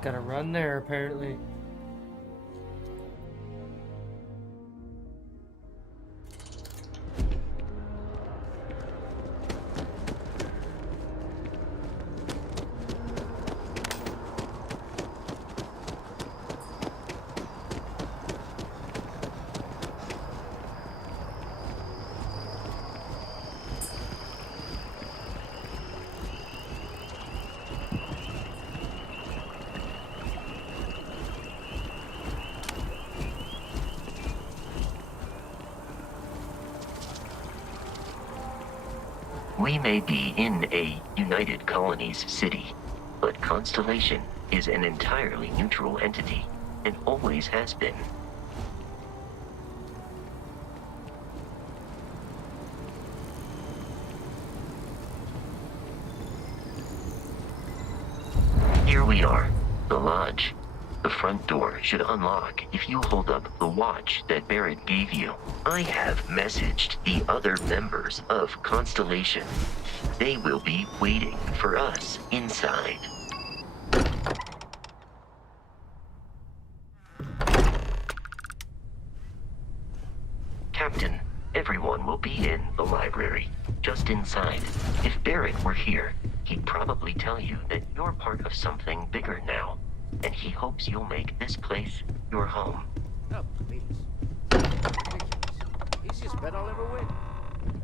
Gotta run there, apparently. We may be in a United Colonies city, But Constellation is an entirely neutral entity, and always has been. Here we are, the lodge. The front door should unlock if you hold up the watch that Barrett gave you. I have messaged the other members of Constellation. They will be waiting for us inside. Captain, everyone will be in the library, just inside. If Barrett were here, he'd probably tell you that you're part of something bigger now, and he hopes you'll make this place your home. Oh, please. Ridiculous. Easiest bet I'll ever win.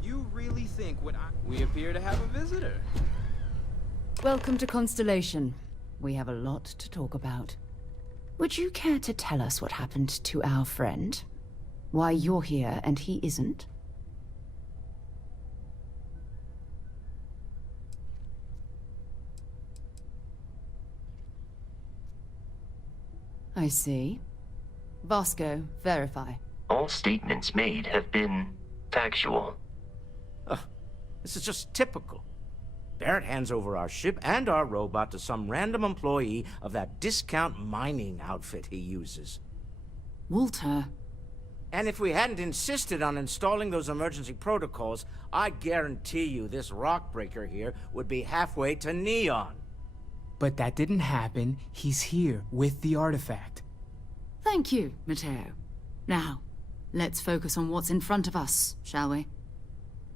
You really think we appear to have a visitor? Welcome to Constellation. We have a lot to talk about. Would you care to tell us what happened to our friend? Why you're here and he isn't? I see. Vasco, verify. All statements made have been factual. This is just typical. Barrett hands over our ship and our robot to some random employee of that discount mining outfit he uses. Walter. And if we hadn't insisted on installing those emergency protocols, I guarantee you this rock breaker here would be halfway to Neon. But that didn't happen. He's here with the artifact. Thank you, Matteo. Now, let's focus on what's in front of us, shall we?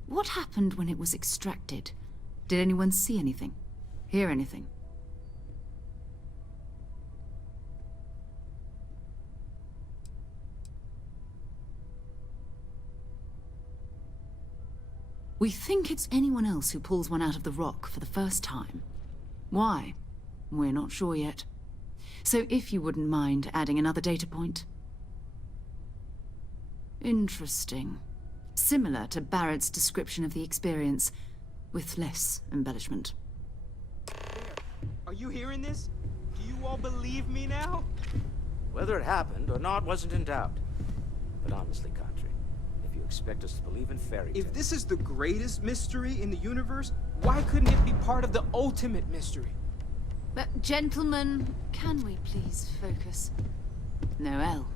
What happened when it was extracted? Did anyone see anything? Hear anything? We think it's anyone else who pulls one out of the rock for the first time. Why? We're not sure yet. So if you wouldn't mind adding another data point. Interesting. Similar to Barrett's description of the experience, with less embellishment. Are you hearing this? Do you all believe me now? Whether it happened or not wasn't in doubt. But honestly, Country, if you expect us to believe in fairy tales... If this is the greatest mystery in the universe, why couldn't it be part of the ultimate mystery? But, gentlemen, can we please focus? Noel,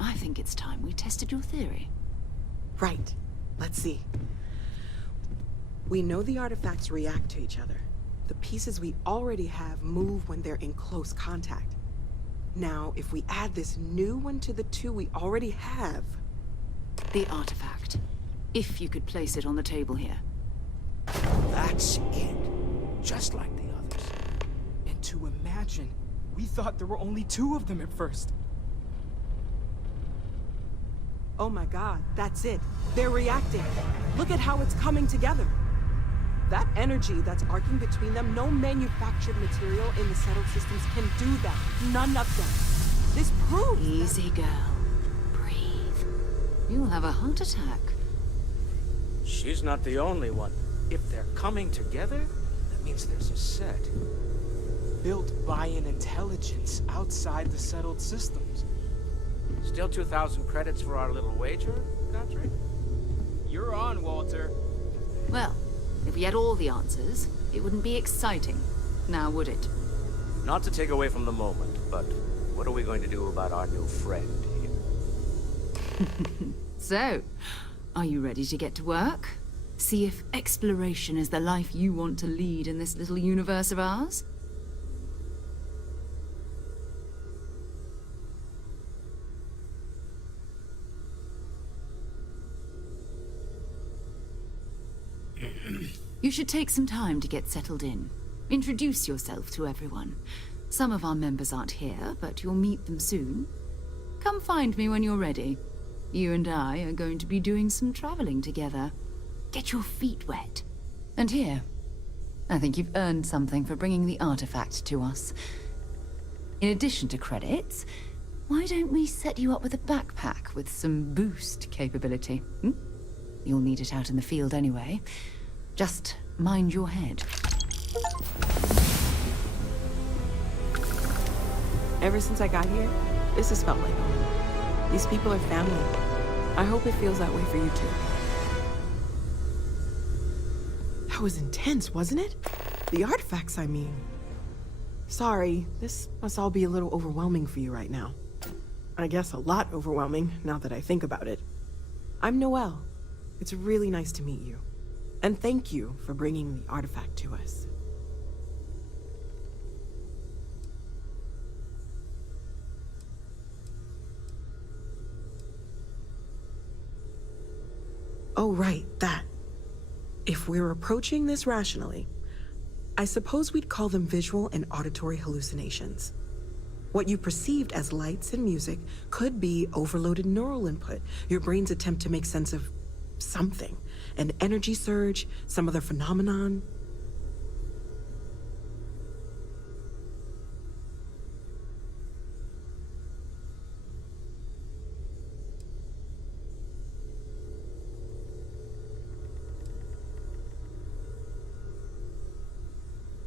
I think it's time we tested your theory. Right. Let's see. We know the artifacts react to each other. The pieces we already have move when they're in close contact. Now, if we add this new one to the two we already have... The artifact. If you could place it on the table here. That's it. Just like the others. And to imagine, we thought there were only 2 of them at first. Oh my god, that's it. They're reacting. Look at how it's coming together. That energy that's arcing between them, no manufactured material in the settled systems can do that. None of them. This proves Easy, girl. Breathe. You'll have a heart attack. She's not the only one. If they're coming together, that means there's a set. Built by an intelligence outside the settled systems. Still 2,000 credits for our little wager, Country? You're on, Walter. Well, if we had all the answers, it wouldn't be exciting. Now, would it? Not to take away from the moment, but what are we going to do about our new friend here? So, are you ready to get to work? See if exploration is the life you want to lead in this little universe of ours? You should take some time to get settled in. Introduce yourself to everyone. Some of our members aren't here, but you'll meet them soon. Come find me when you're ready. You and I are going to be doing some traveling together. Get your feet wet. And here, I think you've earned something for bringing the artifact to us. In addition to credits, why don't we set you up with a backpack with some boost capability? You'll need it out in the field anyway. Just mind your head. Ever since I got here, this has felt like home. These people are family. I hope it feels that way for you too. That was intense, wasn't it? The artifacts, I mean. Sorry, this must all be a little overwhelming for you right now. I guess a lot overwhelming, now that I think about it. I'm Noelle. It's really nice to meet you. And thank you for bringing the artifact to us. Oh, right, that. If we're approaching this rationally, I suppose we'd call them visual and auditory hallucinations. What you perceived as lights and music could be overloaded neural input, your brain's attempt to make sense of something, an energy surge, some other phenomenon.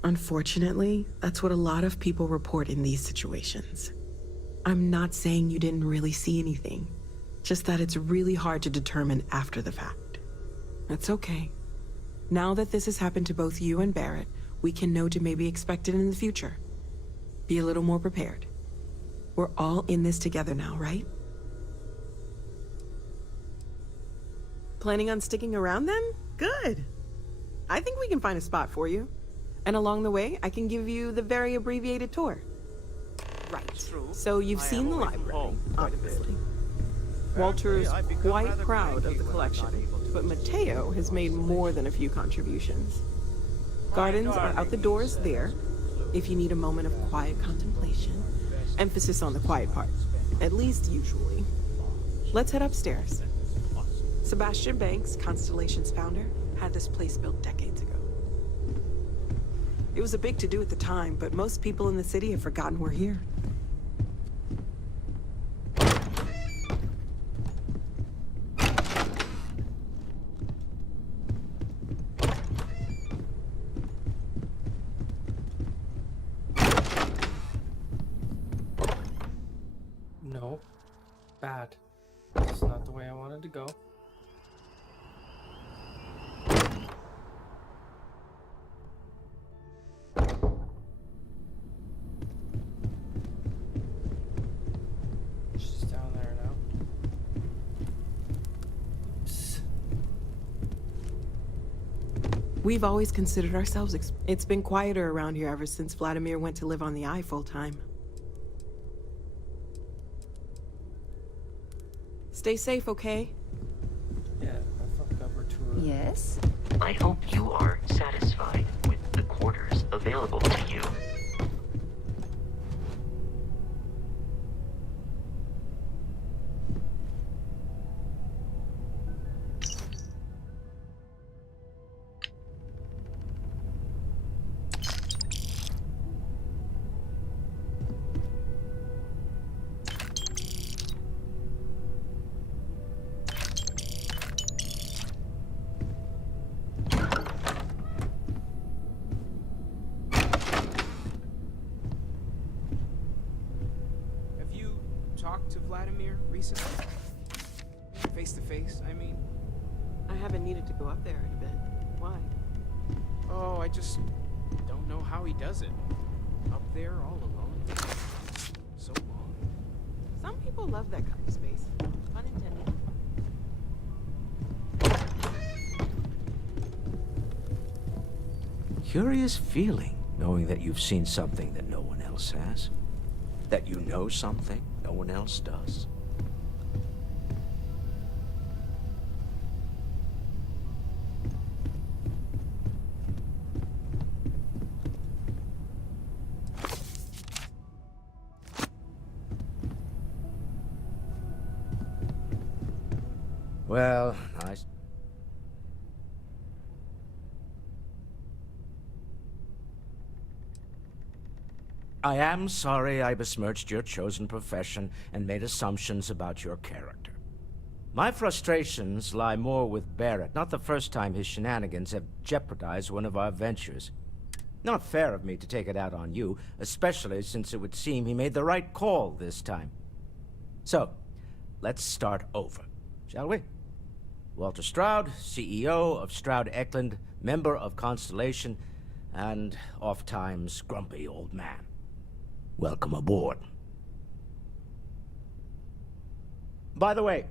Unfortunately, that's what a lot of people report in these situations. I'm not saying you didn't really see anything, just that it's really hard to determine after the fact. That's okay. Now that this has happened to both you and Barrett, we can know to maybe expect it in the future. Be a little more prepared. We're all in this together now, right? Planning on sticking around then? Good. I think we can find a spot for you. And along the way, I can give you the very abbreviated tour. Right. So you've seen the library, obviously. Walter's quite proud of the collection, but Mateo has made more than a few contributions. Gardens are out the doors there, if you need a moment of quiet contemplation. Emphasis on the quiet part, at least usually. Let's head upstairs. Sebastian Banks, Constellation's founder, had this place built decades ago. It was a big to-do at the time, but most people in the city have forgotten we're here. No. Bad. It's not the way I wanted to go. She's down there now. Oops. We've always considered ourselves it's been quieter around here ever since Vladimir went to live on the Eye full-time. Stay safe, okay? Yeah, I fucked up her tour. Yes? I hope you are satisfied with the quarters available to you. Talked to Vladimir recently? Face to face, I mean. I haven't needed to go up there in a bit. Why? Oh, I just don't know how he does it. Up there all alone. So long. Some people love that kind of space. Pun intended. Curious feeling, knowing that you've seen something that no one else has. That you know something no one else does. Well, I am sorry I besmirched your chosen profession and made assumptions about your character. My frustrations lie more with Barrett, not the first time his shenanigans have jeopardized one of our ventures. Not fair of me to take it out on you, especially since it would seem he made the right call this time. So, let's start over, shall we? Walter Stroud, CEO of Stroud Eklund, member of Constellation, and oft-times grumpy old man. Welcome aboard. By the way,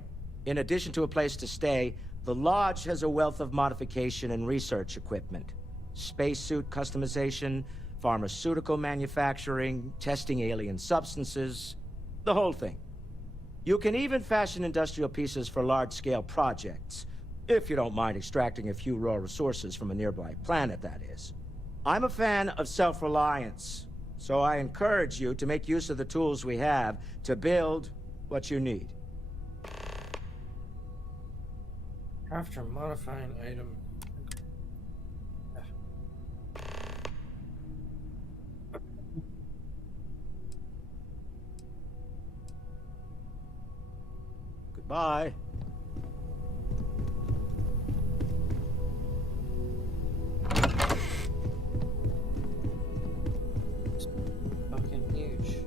in addition to a place to stay, the Lodge has a wealth of modification and research equipment. Spacesuit customization, pharmaceutical manufacturing, testing alien substances, the whole thing. You can even fashion industrial pieces for large-scale projects, if you don't mind extracting a few raw resources from a nearby planet, that is. I'm a fan of self-reliance, so I encourage you to make use of the tools we have to build what you need. After modifying item. Goodbye. Fucking huge.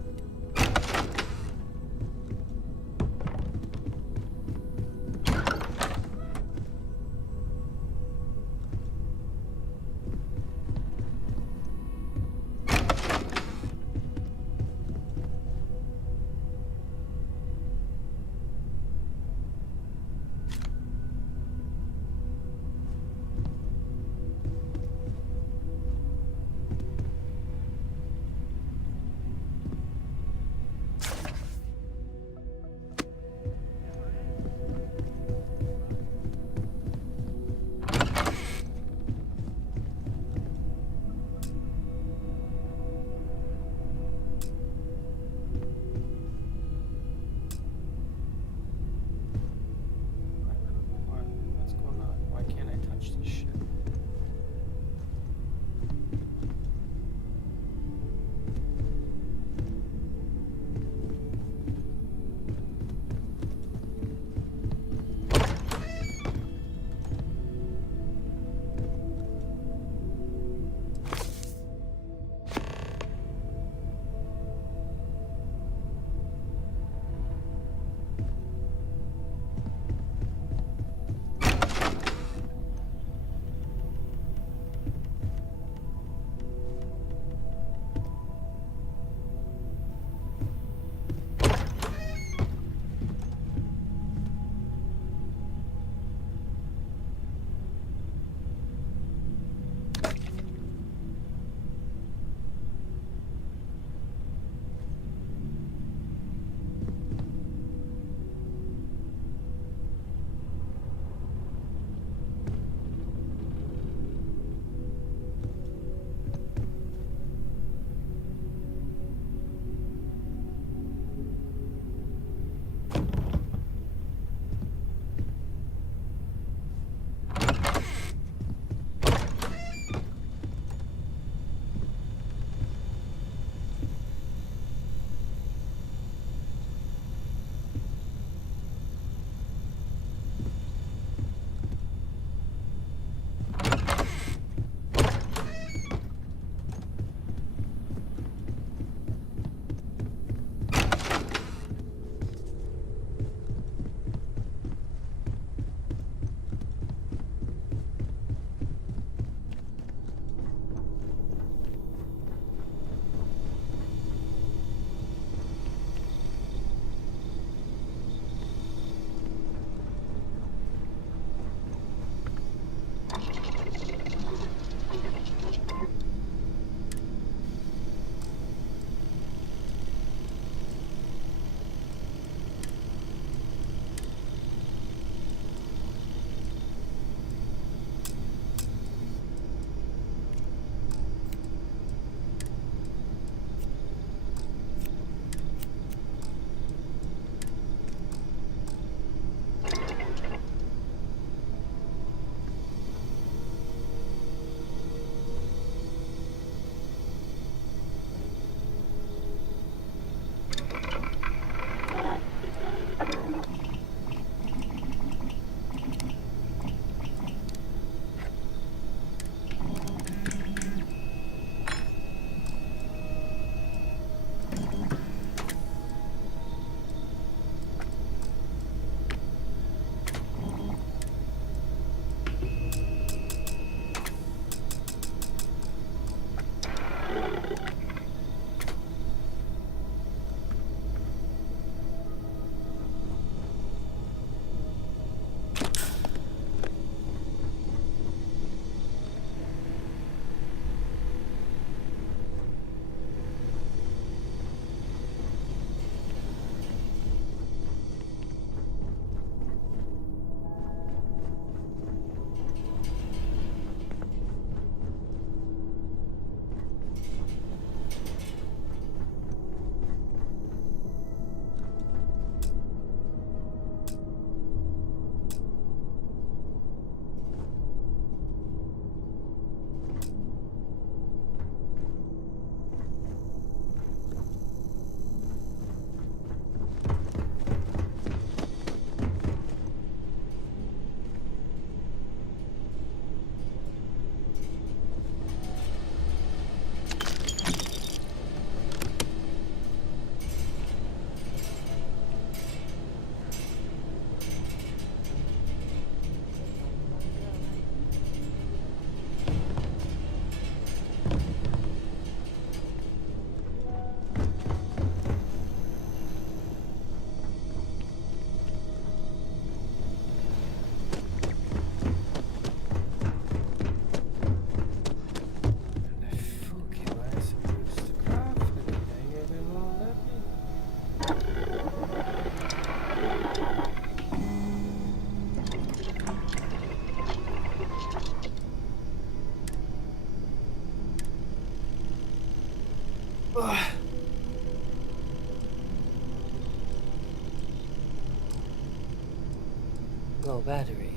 Low battery.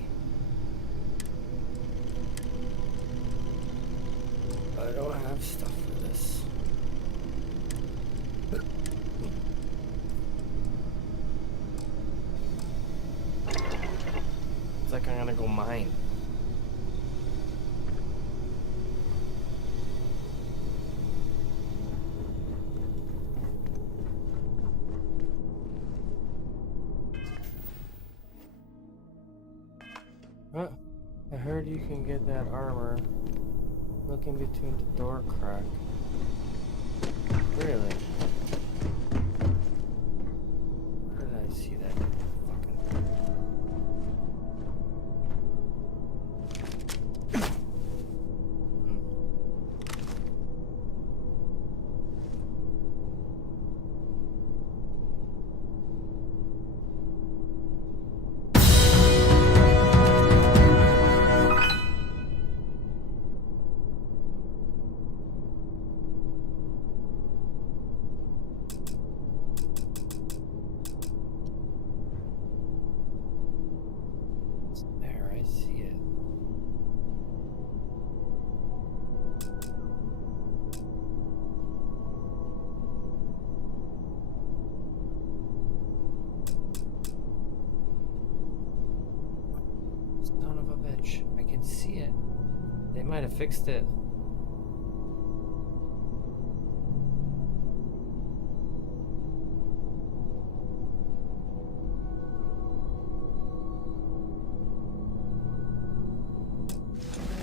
I don't have stuff for this. It's like I'm gonna go mine. Huh? I heard you can get that armor. Look in between the door crack. Really? Where did I see that fucking... There, I see it. Son of a bitch. I can see it. They might have fixed it.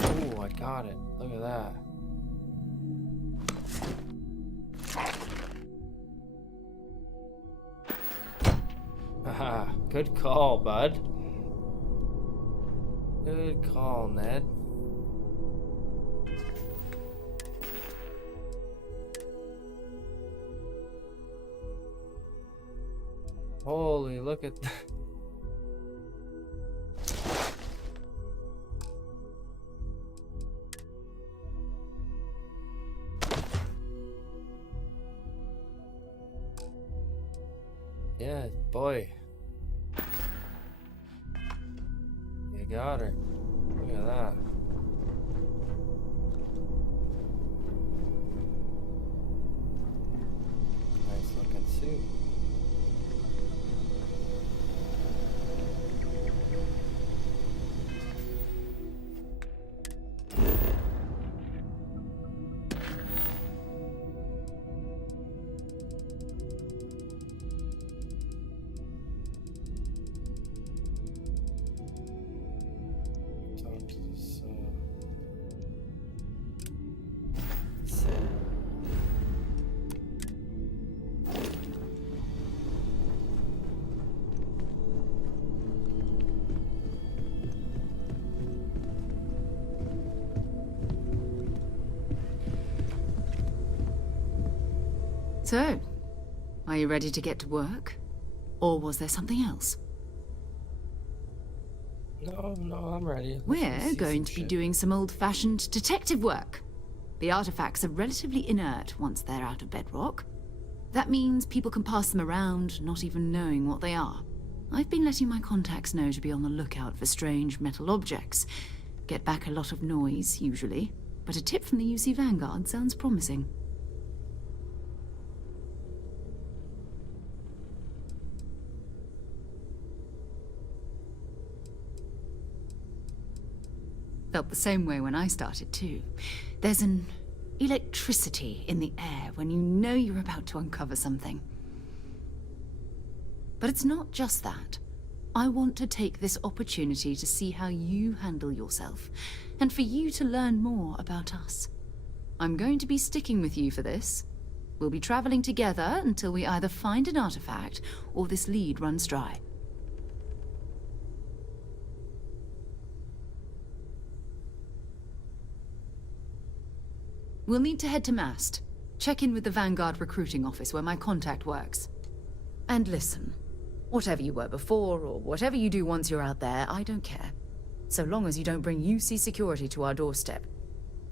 Oh, I got it. Look at that. Haha, good call, bud. Good call, Ned. Holy, look at that. Yeah, boy. You got her. Look at that. Nice looking suit. Talk to this, Sam. So, are you ready to get to work? Or was there something else? No, I'm ready. We're going to be doing some old-fashioned detective work. The artifacts are relatively inert once they're out of bedrock. That means people can pass them around, not even knowing what they are. I've been letting my contacts know to be on the lookout for strange metal objects. Get back a lot of noise, usually. But a tip from the UC Vanguard sounds promising. Felt the same way when I started, too. There's an electricity in the air when you know you're about to uncover something. But it's not just that. I want to take this opportunity to see how you handle yourself, and for you to learn more about us. I'm going to be sticking with you for this. We'll be traveling together until we either find an artifact or this lead runs dry. We'll need to head to Mast. Check in with the Vanguard recruiting office where my contact works. And listen, whatever you were before, or whatever you do once you're out there, I don't care. So long as you don't bring UC security to our doorstep.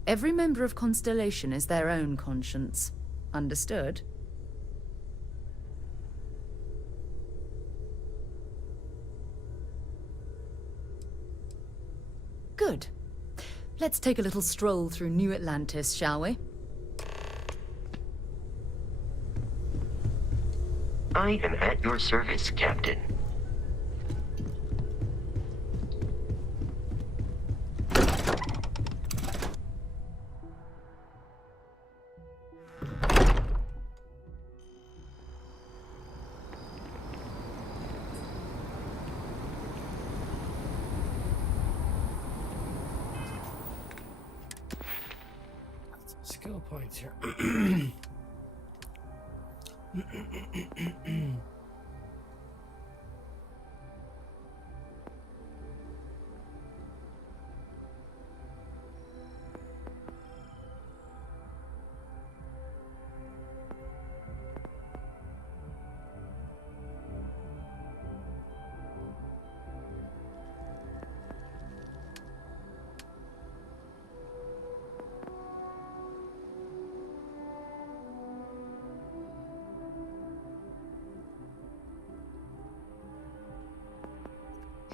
Every member of Constellation is their own conscience. Understood? Good. Let's take a little stroll through New Atlantis, shall we? I am at your service, Captain. Skill points here.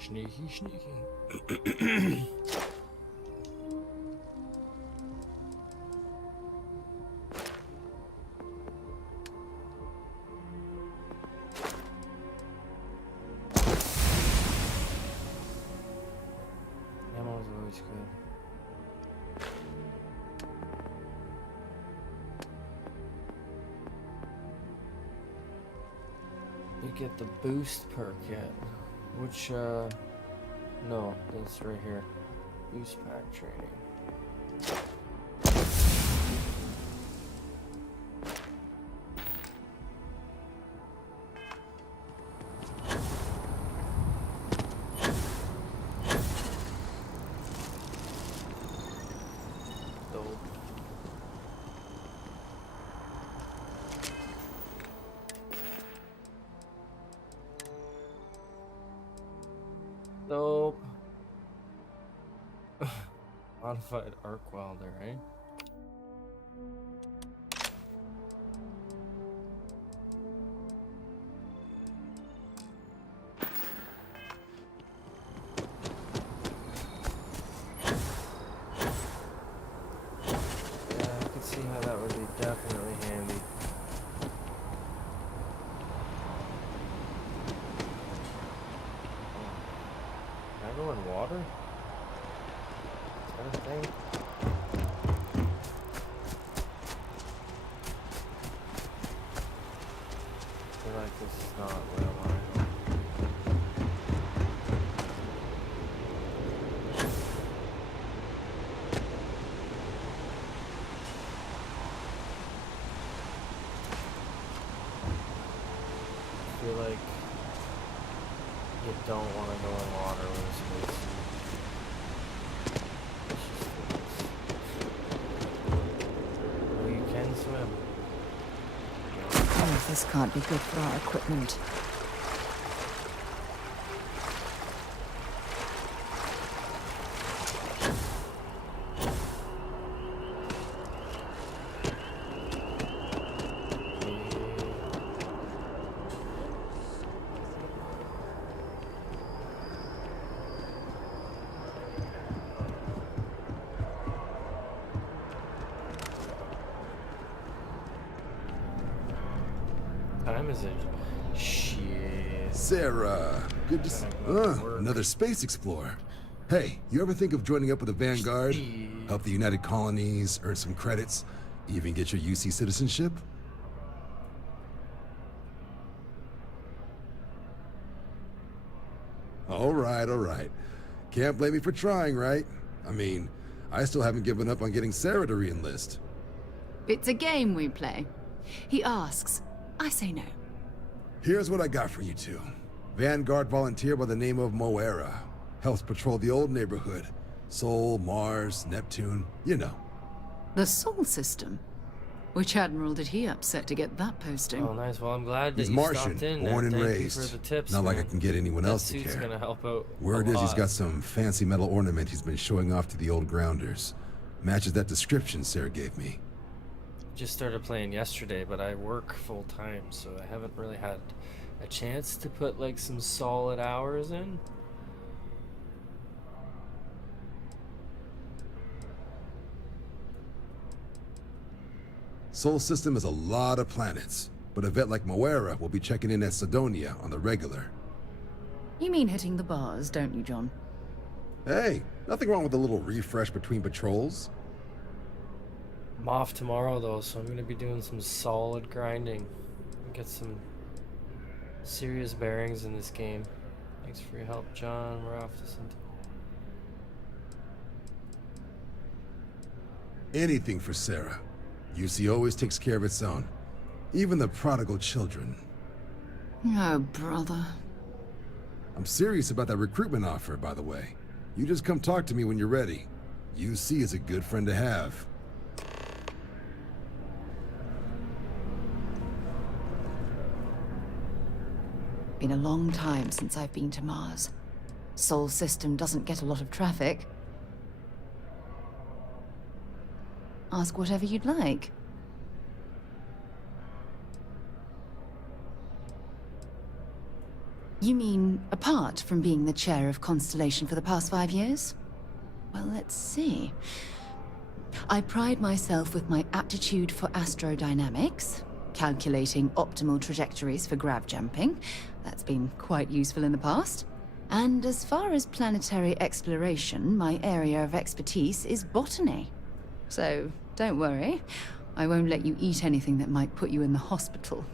Sneaky, sneaky. Ammo's always good. You get the boost perk yet? Which, no, that's right here. Boost pack training. Nope. Modified arc welder, right? Yeah, I could see how that would be definitely handy. Can I go in water? Is that a thing? I feel like this is not where I want to go. I feel like you don't want to go in water with a spacesuit. Well, you can swim. Oh, this can't be good for our equipment. Time is it? Shit. Sarah, good to see. Another space explorer. Hey, you ever think of joining up with the Vanguard? Help the United Colonies, earn some credits, even get your UC citizenship? All right. Can't blame me for trying, right? I mean, I still haven't given up on getting Sarah to re-enlist. It's a game we play. He asks, I say no. Here's what I got for you two. Vanguard volunteer by the name of Moera. Helps patrol the old neighborhood. Sol, Mars, Neptune, you know. The Sol system? Which admiral did he upset to get that posting? Oh, nice. Well, I'm glad that He's you Martian, stopped in. born and Thank raised. you for the tips, Not like man. I can get anyone That else to suit's care. gonna help out. Word a is he's lot. got some fancy metal ornament he's been showing off to the old grounders. Matches that description Sarah gave me. Just started playing yesterday, but I work full time, so I haven't really had a chance to put like some solid hours in. Sol system has a lot of planets, but a vet like Moera will be checking in at Sidonia on the regular. You mean hitting the bars, don't you, John? Hey, nothing wrong with a little refresh between patrols. I'm off tomorrow though, so I'm gonna be doing some solid grinding. Get some serious bearings in this game. Thanks for your help, John. We're off to some. Anything for Sarah. UC always takes care of its own. Even the prodigal children. Oh, brother. I'm serious about that recruitment offer, by the way. You just come talk to me when you're ready. UC is a good friend to have. Been a long time since I've been to Mars. Sol system doesn't get a lot of traffic. Ask whatever you'd like. You mean, apart from being the chair of Constellation for the past 5 years? Well, let's see. I pride myself with my aptitude for astrodynamics, calculating optimal trajectories for grav jumping. That's been quite useful in the past. And as far as planetary exploration, my area of expertise is botany. So, don't worry. I won't let you eat anything that might put you in the hospital.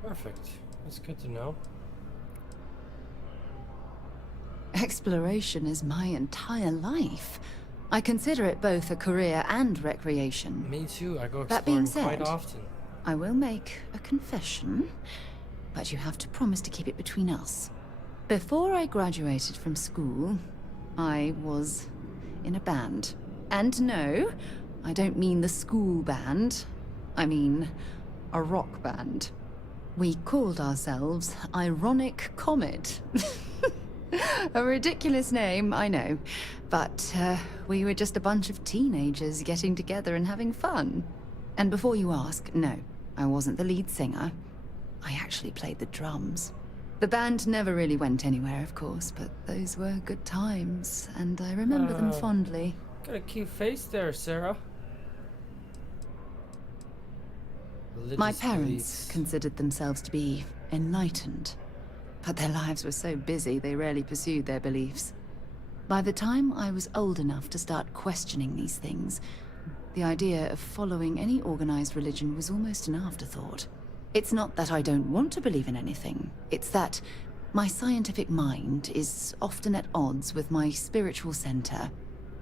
Perfect. That's good to know. Exploration is my entire life. I consider it both a career and recreation. Me too. I go That being exploring said, quite often. I will make a confession, but you have to promise to keep it between us. Before I graduated from school, I was in a band. And no, I don't mean the school band. I mean a rock band. We called ourselves Ironic Comet. A ridiculous name, I know. But we were just a bunch of teenagers getting together and having fun. And before you ask, no, I wasn't the lead singer. I actually played the drums. The band never really went anywhere, of course, but those were good times, and I remember them fondly. Got a cute face there, Sarah. My parents considered themselves to be enlightened, but their lives were so busy they rarely pursued their beliefs. By the time I was old enough to start questioning these things, the idea of following any organized religion was almost an afterthought. It's not that I don't want to believe in anything, it's that my scientific mind is often at odds with my spiritual center.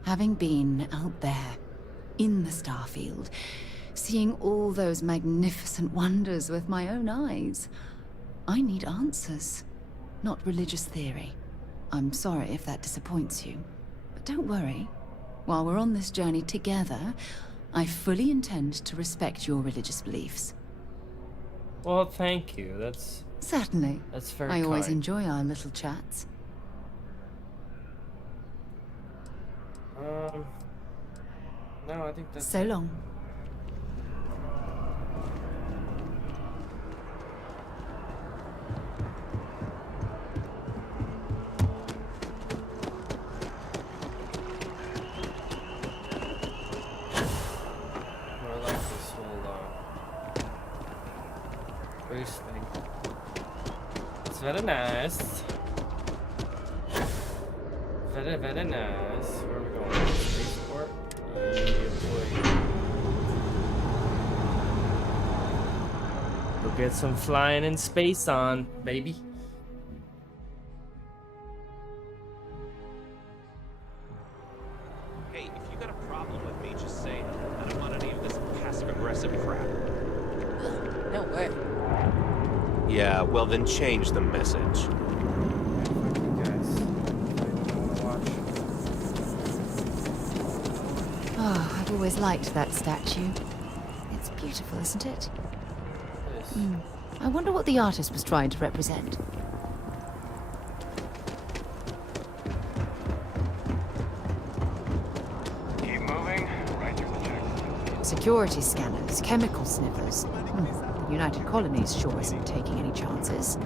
Having been out there, in the starfield, seeing all those magnificent wonders with my own eyes, I need answers, not religious theory. I'm sorry if that disappoints you, but don't worry. While we're on this journey together, I fully intend to respect your religious beliefs. Well, thank you. Certainly. That's very I always kind. enjoy our little chats. No, I think that's So long. I like this whole boost thing. It's very nice. Very, very nice. Where are we going? Spaceport? Yeah, boy. We'll get some flying in space on, baby. Hey, if you got a problem with me, just say it. I don't want any of this passive-aggressive crap. No way. Yeah, well then change the message. Oh, I've always liked that statue. It's beautiful, isn't it? I wonder what the artist was trying to represent. Keep moving. Right through the check. Security scanners, chemical sniffers. The United Colonies sure isn't taking any chances.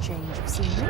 change of scenery.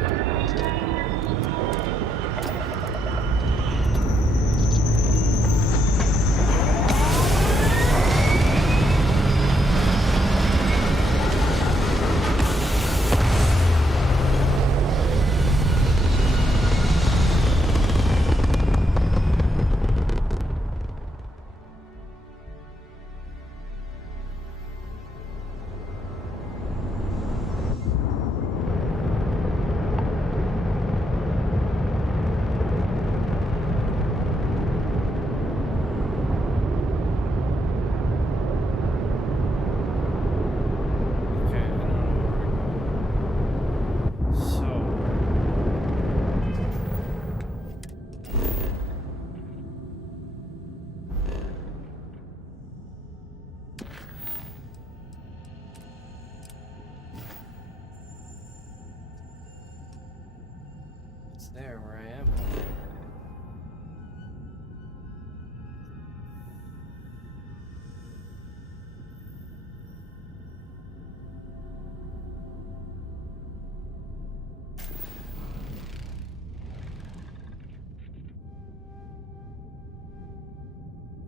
There where I am.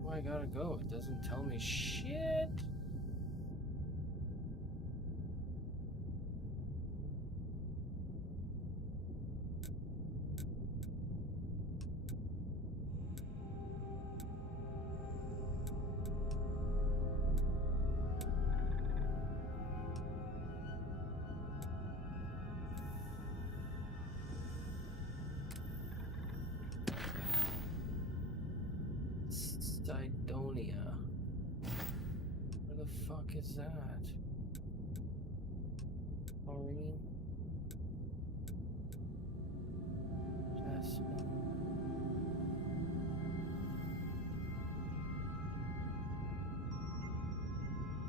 Where I gotta go? It doesn't tell me shit. Sidonia. Where the fuck is that? Maureen? Jasmine.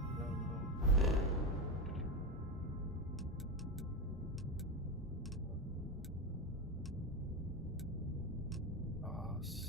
I don't know. Boss.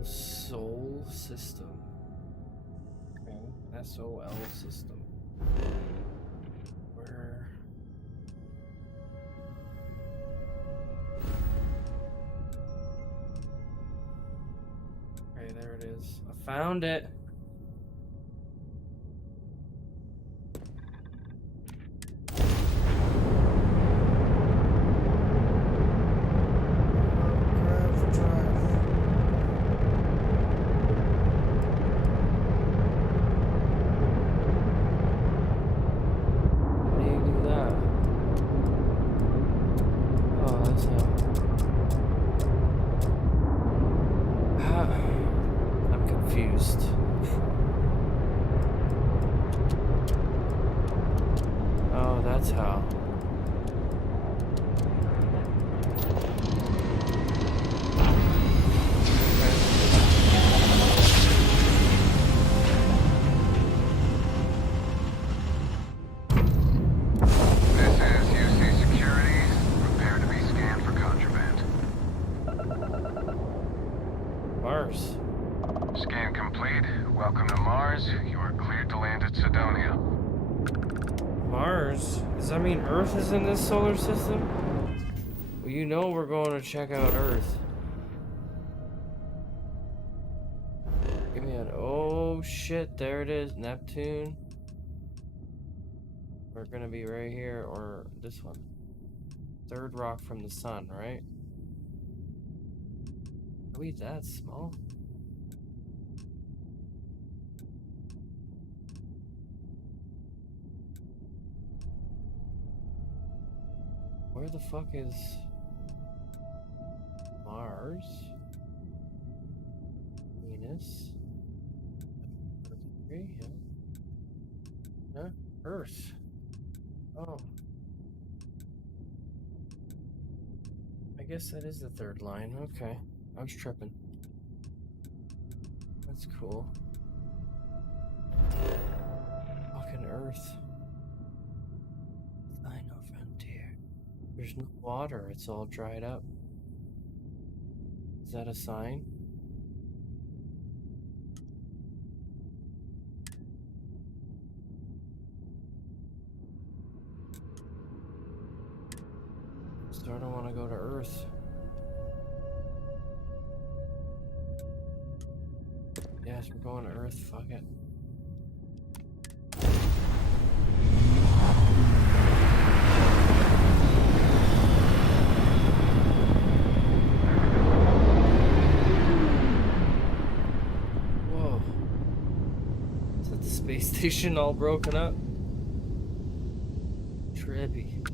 A soul system. Okay, SOL system. Where? Okay, there it is. I found it. Scan complete. Welcome to Mars. You are cleared to land at Sidonia. Mars? Does that mean Earth is in this solar system? Well, you know we're going to check out Earth. Give me an... Oh, shit. There it is. Neptune. We're going to be right here, or this one. Third rock from the sun, right? Are we that small? Where the fuck is Mars? this. 3, yeah. Yeah, Earth. Oh. I guess that is the third line. Okay. I was tripping. That's cool. Fucking Earth. I know, frontier. There's no water. It's all dried up. Is that a sign? So I don't want to go to Earth. Yes, we're going to Earth. Fuck it. Whoa. Is that the space station all broken up? Trippy.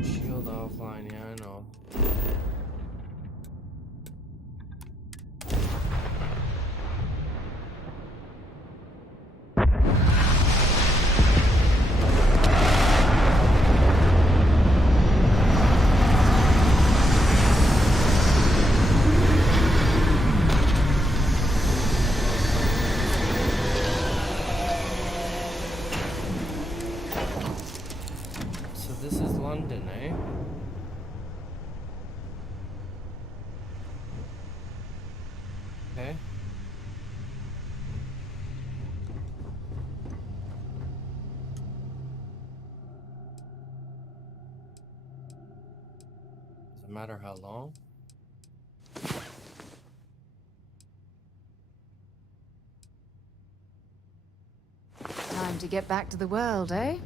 Shield offline, yeah, I know. So this is London, eh? Okay. Doesn't matter how long. Time to get back to the world, eh?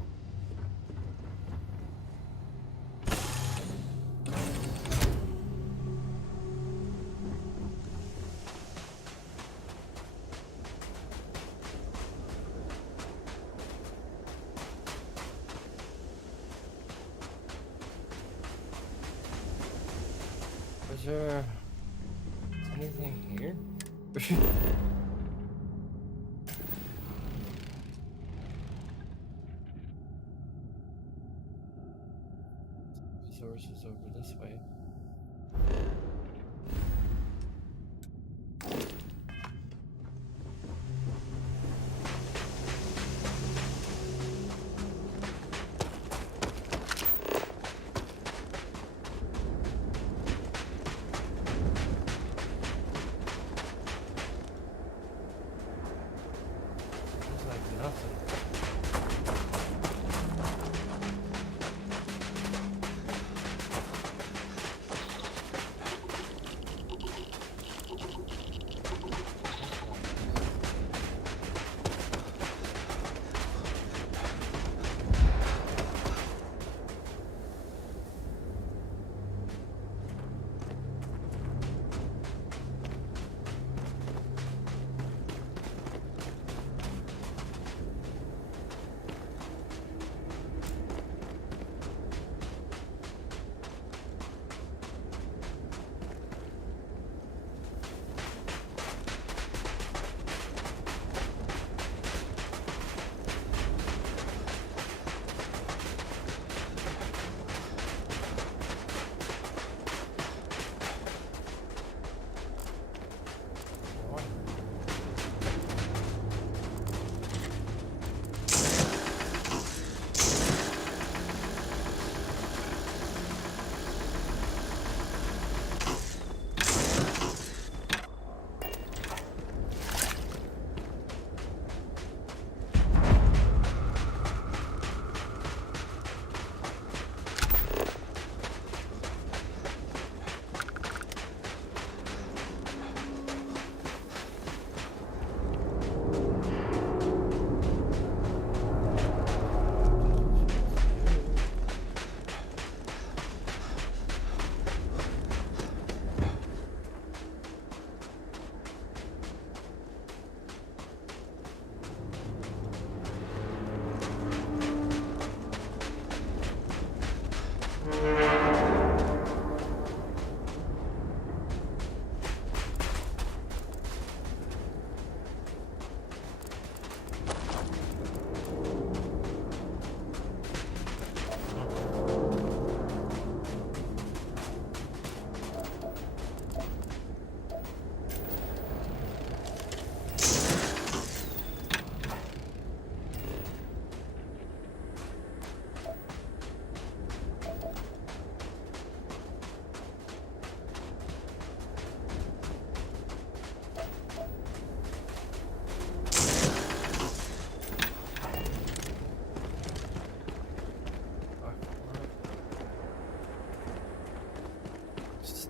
Is there anything here? Resources over this way. Seems like nothing.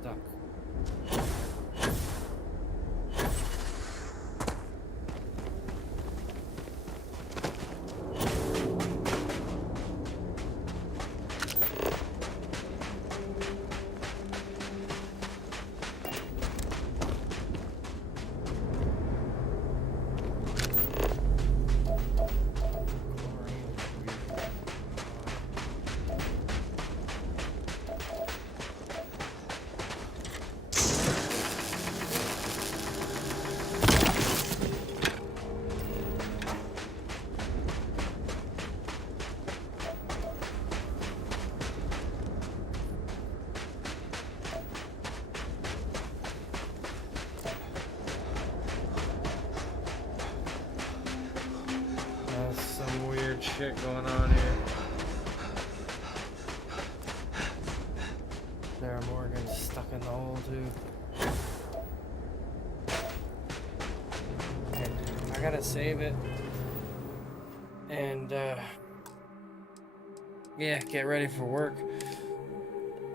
stuck. Some weird shit going on here. Sarah Morgan's stuck in the hole too. Okay, I gotta save it. And yeah, get ready for work.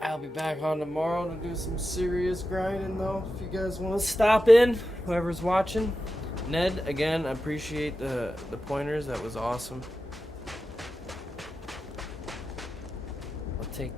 I'll be back on tomorrow to do some serious grinding though. If you guys want to stop in, whoever's watching. Ned, again, I appreciate the pointers. That was awesome.